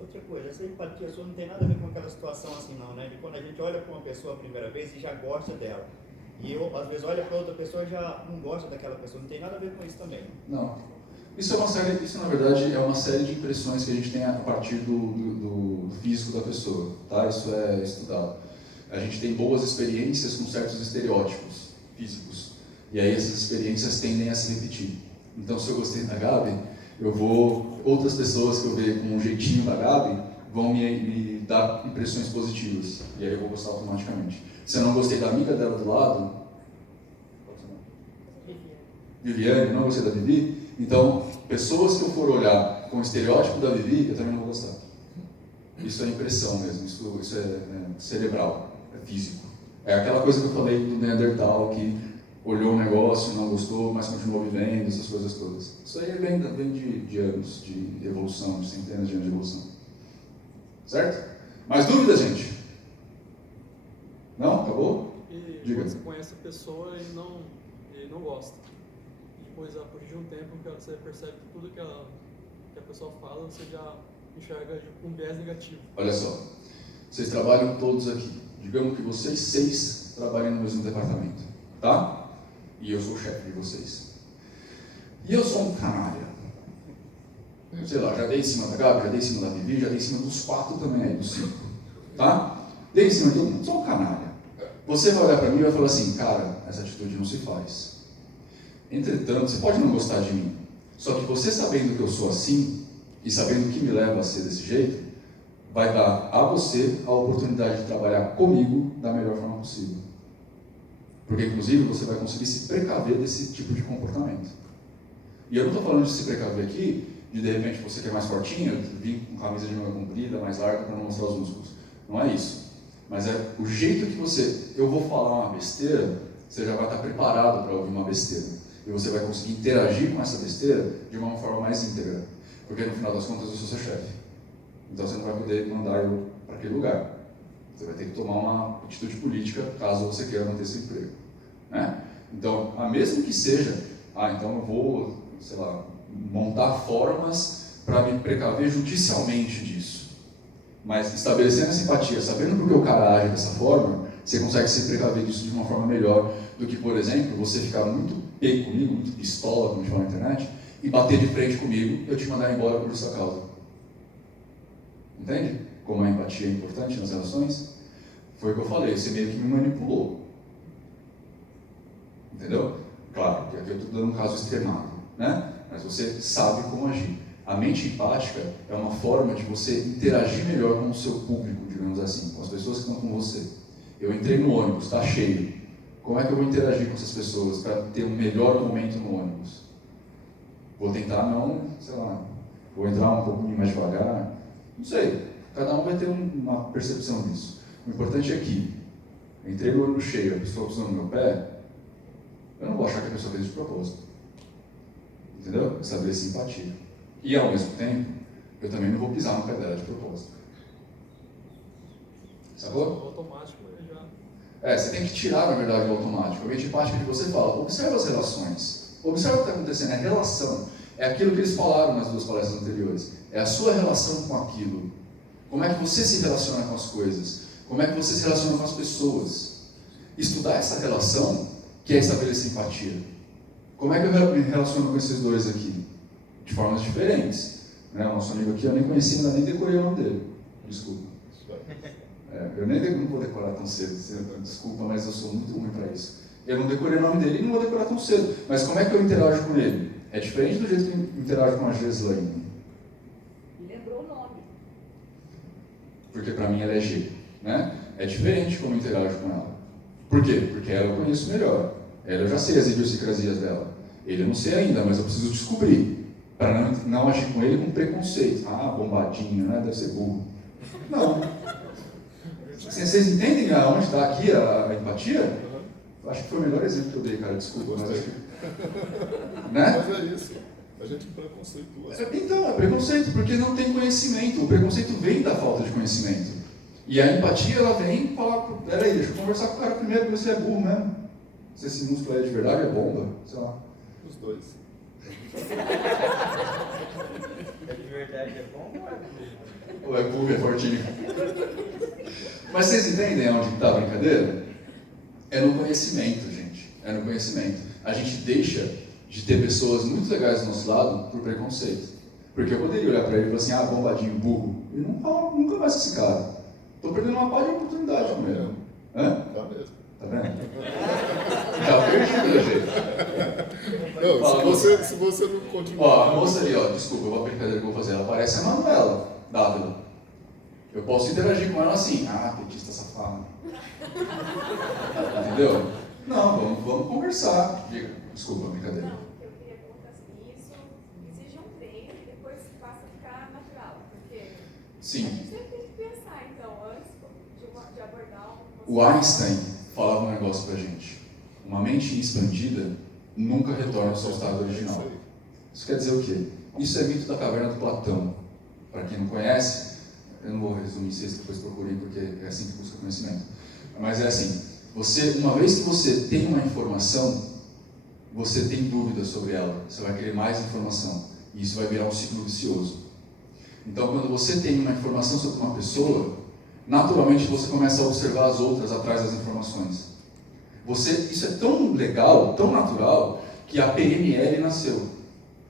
Outra coisa, essa empatia sua não tem nada a ver com aquela situação assim não, né? De quando a gente olha para uma pessoa a primeira vez e já gosta dela. E eu, às vezes, olho para outra pessoa e já não gosto daquela pessoa. Não tem nada a ver com isso também. Não. Isso, na verdade, é uma série de impressões que a gente tem a partir do físico da pessoa, tá? Isso é estudado. A gente tem boas experiências com certos estereótipos físicos, e aí essas experiências tendem a se repetir. Então, se eu gostei da Gabi, outras pessoas que eu ver com um jeitinho da Gabi vão me dar impressões positivas, e aí eu vou gostar automaticamente. Se eu não gostei da amiga dela do lado, Viviane, não gostei da Vivi, então, pessoas que eu for olhar com o estereótipo da Vivi, eu também não vou gostar. Isso é impressão mesmo, isso é cerebral, é físico. É aquela coisa que eu falei do Neandertal, que olhou o negócio, não gostou, mas continuou vivendo, essas coisas todas. Isso aí vem de anos de evolução, de centenas de anos de evolução. Certo? Mais dúvidas, gente? Não? Acabou? E Diga. quando você conhece a pessoa e não gosta. Depois, a partir de um tempo, que você percebe que tudo que a pessoa fala, você já enxerga com um viés negativo. Olha só, vocês trabalham todos aqui. Digamos que vocês 6 trabalham no mesmo departamento, tá? E eu sou o chefe de vocês. E eu sou um canalha. Sei lá, já dei em cima da Gabi, já dei em cima da Vivi, já dei em cima dos 4 também aí, dos 5. Tá? Dei em cima de todo mundo, sou um canalha. Você vai olhar para mim e vai falar assim, cara, essa atitude não se faz. Entretanto, você pode não gostar de mim, só que você sabendo que eu sou assim, e sabendo o que me leva a ser desse jeito, vai dar a você a oportunidade de trabalhar comigo da melhor forma possível. Porque, inclusive, você vai conseguir se precaver desse tipo de comportamento. E eu não estou falando de se precaver aqui, de repente você que é mais fortinho, vir com camisa de manga comprida, mais larga, para não mostrar os músculos. Não é isso. Mas é o jeito que eu vou falar uma besteira, você já vai estar preparado para ouvir uma besteira. E você vai conseguir interagir com essa besteira de uma forma mais íntegra. Porque no final das contas eu sou seu chefe. Então você não vai poder mandar eu para aquele lugar. Você vai ter que tomar uma atitude política caso você queira manter esse emprego. Né? Então, mesmo que seja, então eu vou, sei lá, montar formas para me precaver judicialmente disso. Mas estabelecendo essa empatia, sabendo por que o cara age dessa forma, você consegue se precaver disso de uma forma melhor do que, por exemplo, você ficar muito pego comigo, muito pistola, como a gente fala na internet, e bater de frente comigo e eu te mandar embora por sua causa. Entende? Como a empatia é importante nas relações? Foi o que eu falei, você meio que me manipulou. Entendeu? Claro, que aqui eu estou dando um caso extremado, né? Mas você sabe como agir. A mente empática é uma forma de você interagir melhor com o seu público, digamos assim, com as pessoas que estão com você. Eu entrei no ônibus, está cheio. Como é que eu vou interagir com essas pessoas para ter um melhor momento no ônibus? Vou tentar não, sei lá, vou entrar um pouquinho mais devagar, não sei. Cada um vai ter uma percepção disso. O importante é que, entrei no ônibus cheio, a pessoa pisando no meu pé, eu não vou achar que a pessoa fez de propósito. Entendeu? Estabelecer empatia. E ao mesmo tempo, eu também não vou pisar no pé dela de propósito. Sacou? Automático, já. Você tem que tirar, na verdade, o automático. A mente empática que você fala, observa as relações. Observa o que está acontecendo. A relação é aquilo que eles falaram nas 2 palestras anteriores. É a sua relação com aquilo. Como é que você se relaciona com as coisas? Como é que você se relaciona com as pessoas? Estudar essa relação, que é estabelecer empatia. Como é que eu me relaciono com esses dois aqui? De formas diferentes. né? O nosso amigo aqui, eu nem conheci, ainda nem decorei o nome dele. Desculpa. Eu não vou decorar tão cedo, desculpa, mas eu sou muito ruim para isso. Eu não decorei o nome dele e não vou decorar tão cedo. Mas como é que eu interajo com ele? É diferente do jeito que eu interajo com a Geslaine. Lembrou o nome. Porque para mim ela é G, né? É diferente como eu interajo com ela. Por quê? Porque ela eu conheço melhor. Ela eu já sei as idiosincrasias dela. Ele eu não sei ainda, mas eu preciso descobrir. Para não agir com ele com preconceito. Ah, bombadinho, né? Deve ser burro. Não. Vocês entendem aonde está aqui a empatia? Acho que foi o melhor exemplo que eu dei, cara. Desculpa, mas acho que... Né? Mas é isso. A gente preconceitua. Então, é preconceito, porque não tem conhecimento. O preconceito vem da falta de conhecimento. E a empatia, ela vem e fala, peraí, deixa eu conversar com o cara primeiro, ver se é burro mesmo. Se esse músculo é de verdade, é bomba, sei lá. Os dois. É de verdade, é bom ou é burro? Ou é burro, é fortinho. Mas vocês entendem onde está a brincadeira? É no conhecimento, gente. É no conhecimento. A gente deixa de ter pessoas muito legais do nosso lado por preconceito. Porque eu poderia olhar para ele e falar assim, ah, bombadinho, burro. E não falo nunca mais com esse cara. Estou perdendo uma par de oportunidade com ele. Hã? Tá mesmo. Tá vendo? Já perdi, meu jeito. Não, Fala, se você não continuar... Ó, a moça ali, ó, desculpa, uma brincadeira que eu vou fazer. Ela parece a Manuela Dávila. Eu posso interagir com ela assim, ah, petista safada. Entendeu? Não, vamos conversar. Diga, desculpa, brincadeira. Não, eu queria perguntar assim, isso exige um treino e depois passa a ficar natural, porque Sim. a gente sempre tem que pensar, então, antes de abordar O Einstein falava um negócio pra gente. Uma mente expandida nunca retorna ao seu estado original. Isso quer dizer o quê? Isso é mito da caverna do Platão. Para quem não conhece, eu não vou resumir isso, depois procurem, porque é assim que busca conhecimento. Mas é assim, uma vez que você tem uma informação, você tem dúvidas sobre ela, você vai querer mais informação, e isso vai virar um ciclo vicioso. Então, quando você tem uma informação sobre uma pessoa, naturalmente você começa a observar as outras atrás das informações. Isso é tão legal, tão natural, que a PNL nasceu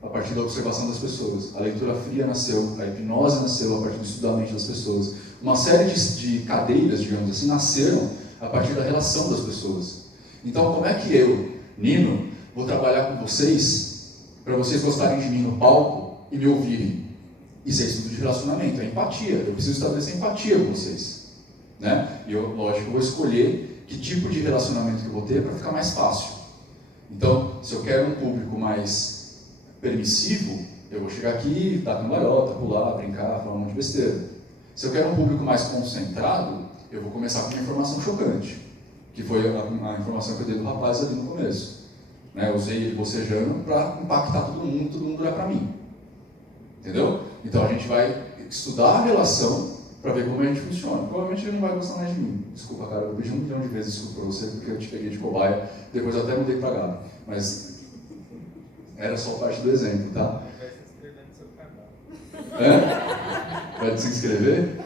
a partir da observação das pessoas. A leitura fria nasceu, a hipnose nasceu a partir do estudo da mente das pessoas. Uma série de cadeiras, digamos assim, nasceram a partir da relação das pessoas. Então, como é que eu, Nino, vou trabalhar com vocês para vocês gostarem de mim no palco e me ouvirem? Isso é estudo de relacionamento, é empatia. Eu preciso estabelecer empatia com vocês, né? E eu, lógico, vou escolher que tipo de relacionamento que eu vou ter para ficar mais fácil. Então, se eu quero um público mais permissivo, eu vou chegar aqui, dar cambalhota, pular, brincar, falar um monte de besteira. Se eu quero um público mais concentrado, eu vou começar com uma informação chocante, que foi a informação que eu dei do rapaz ali no começo. Né? Eu usei ele bocejando para impactar todo mundo olhar para mim. Entendeu? Então a gente vai estudar a relação para ver como a gente funciona. Provavelmente ele não vai gostar mais de mim. Desculpa, cara, eu pedi 1 milhão de vezes desculpa para você porque eu te peguei de cobaia. Depois eu até mudei para Gabi. Mas era só parte do exemplo, tá? Vai se inscrever no seu canal. Vai se inscrever?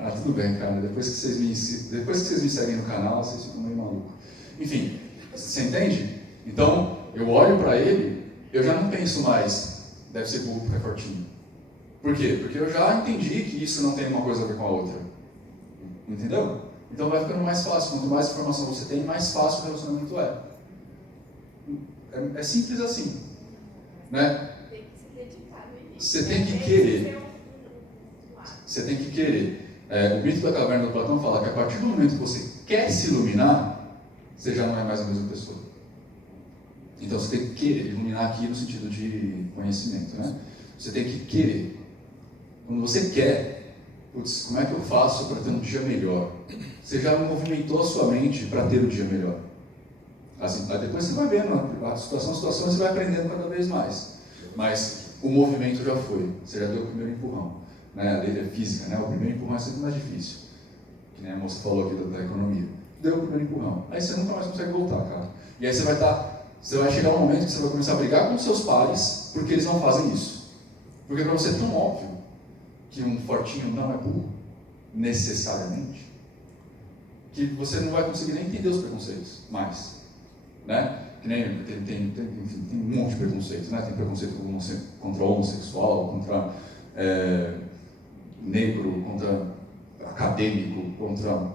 Ah, tudo bem, cara. Depois que vocês me seguem no canal, vocês ficam meio malucos. Enfim, você entende? Então, eu olho para ele, eu já não penso mais, deve ser burro porque é fortinho. Por quê? Porque eu já entendi que isso não tem uma coisa a ver com a outra. Entendeu? Então vai ficando mais fácil. Quanto mais informação você tem, mais fácil o relacionamento é. É simples assim. Né? Tem que se dedicar no início. Você tem que Tem querer. ser um lado. Você tem que querer. O mito da caverna do Platão fala que a partir do momento que você quer se iluminar, você já não é mais a mesma pessoa. Então você tem que querer. Iluminar aqui no sentido de conhecimento, né? Você tem que querer. Quando você quer, putz, como é que eu faço para ter um dia melhor? Você já movimentou a sua mente para ter um dia melhor. Assim, depois você vai vendo a situação, você vai aprendendo cada vez mais. Mas o movimento já foi, você já deu o primeiro empurrão. Né? A lei é física, né? O primeiro empurrão é sempre mais difícil. Que nem a moça falou aqui da economia. Deu o primeiro empurrão. Aí você nunca mais consegue voltar, cara. E aí você vai chegar um momento que você vai começar a brigar com os seus pares porque eles não fazem isso. Porque para você é tão óbvio que um fortinho não é burro, necessariamente, que você não vai conseguir nem entender os preconceitos mais. Né? Que nem tem um monte de preconceitos, né? Tem preconceito contra o homossexual, contra negro, contra acadêmico, contra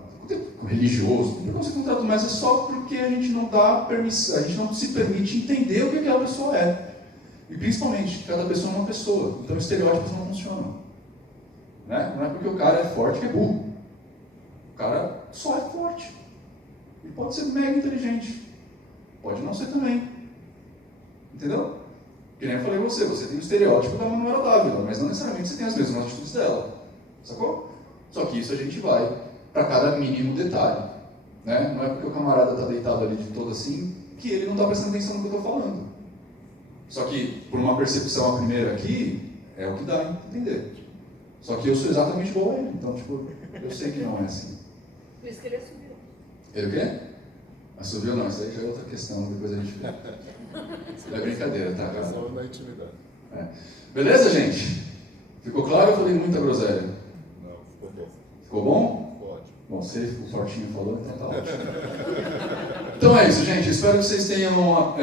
religioso. O preconceito contra tudo, mas é só porque a gente não dá permissão, a gente não se permite entender o que aquela pessoa é. E principalmente, cada pessoa é uma pessoa, então estereótipos não funcionam. Né? Não é porque o cara é forte que é burro. O cara só é forte. E pode ser mega inteligente. Pode não ser também. Entendeu? Que nem eu falei você tem o estereótipo da Manuela Dávila, mas não necessariamente você tem as mesmas atitudes dela. Sacou? Só que isso a gente vai para cada mínimo detalhe. Né? Não é porque o camarada está deitado ali de todo assim, que ele não está prestando atenção no que eu estou falando. Só que, por uma percepção a primeira aqui, é o que dá a entender. Só que eu sou exatamente igual a ele, então, tipo, eu sei que não é assim. Por isso que ele assumiu. Ele o quê? Assumiu não, isso aí já é outra questão, depois a gente vê. É brincadeira, tá, cara? Só na intimidade. Beleza, gente? Ficou claro ou eu falei muita groselha? Não, ficou bom. Ficou bom? Ficou ótimo. Bom, se o Fortinho falou, então tá ótimo. Então é isso, gente. Espero que vocês tenham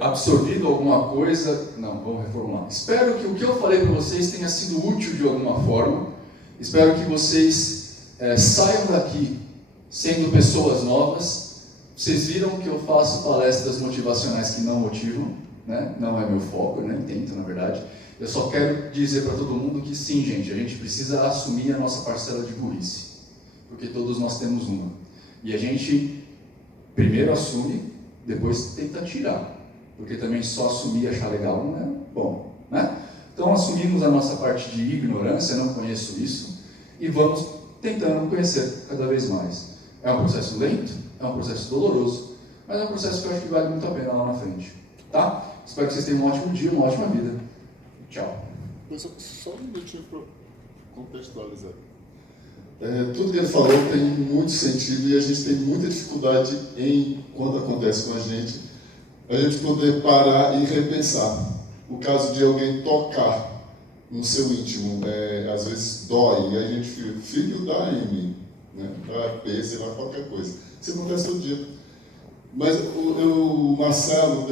absorvido alguma coisa. Não, vamos reformular. Espero que o que eu falei para vocês tenha sido útil de alguma forma. Espero que vocês saiam daqui sendo pessoas novas. Vocês viram que eu faço palestras motivacionais que não motivam, né? Não é meu foco, eu nem tento, na verdade. Eu só quero dizer para todo mundo que sim, gente, a gente precisa assumir a nossa parcela de burrice. Porque todos nós temos uma. E a gente primeiro assume, depois tenta tirar. Porque também só assumir e achar legal não é bom, né? Então assumimos a nossa parte de ignorância, não conheço isso, e vamos tentando conhecer cada vez mais. É um processo lento, é um processo doloroso, mas é um processo que eu acho que vale muito a pena lá na frente. Tá? Espero que vocês tenham um ótimo dia, uma ótima vida. Tchau. Só um minutinho para contextualizar. Tudo que ele falou tem muito sentido e a gente tem muita dificuldade em, quando acontece com a gente poder parar e repensar. O caso de alguém tocar no seu íntimo, às vezes dói, e a gente fica, filho dá em mim, né? Dá P, sei lá, qualquer coisa. Isso acontece todo dia. Mas o Marcelo deu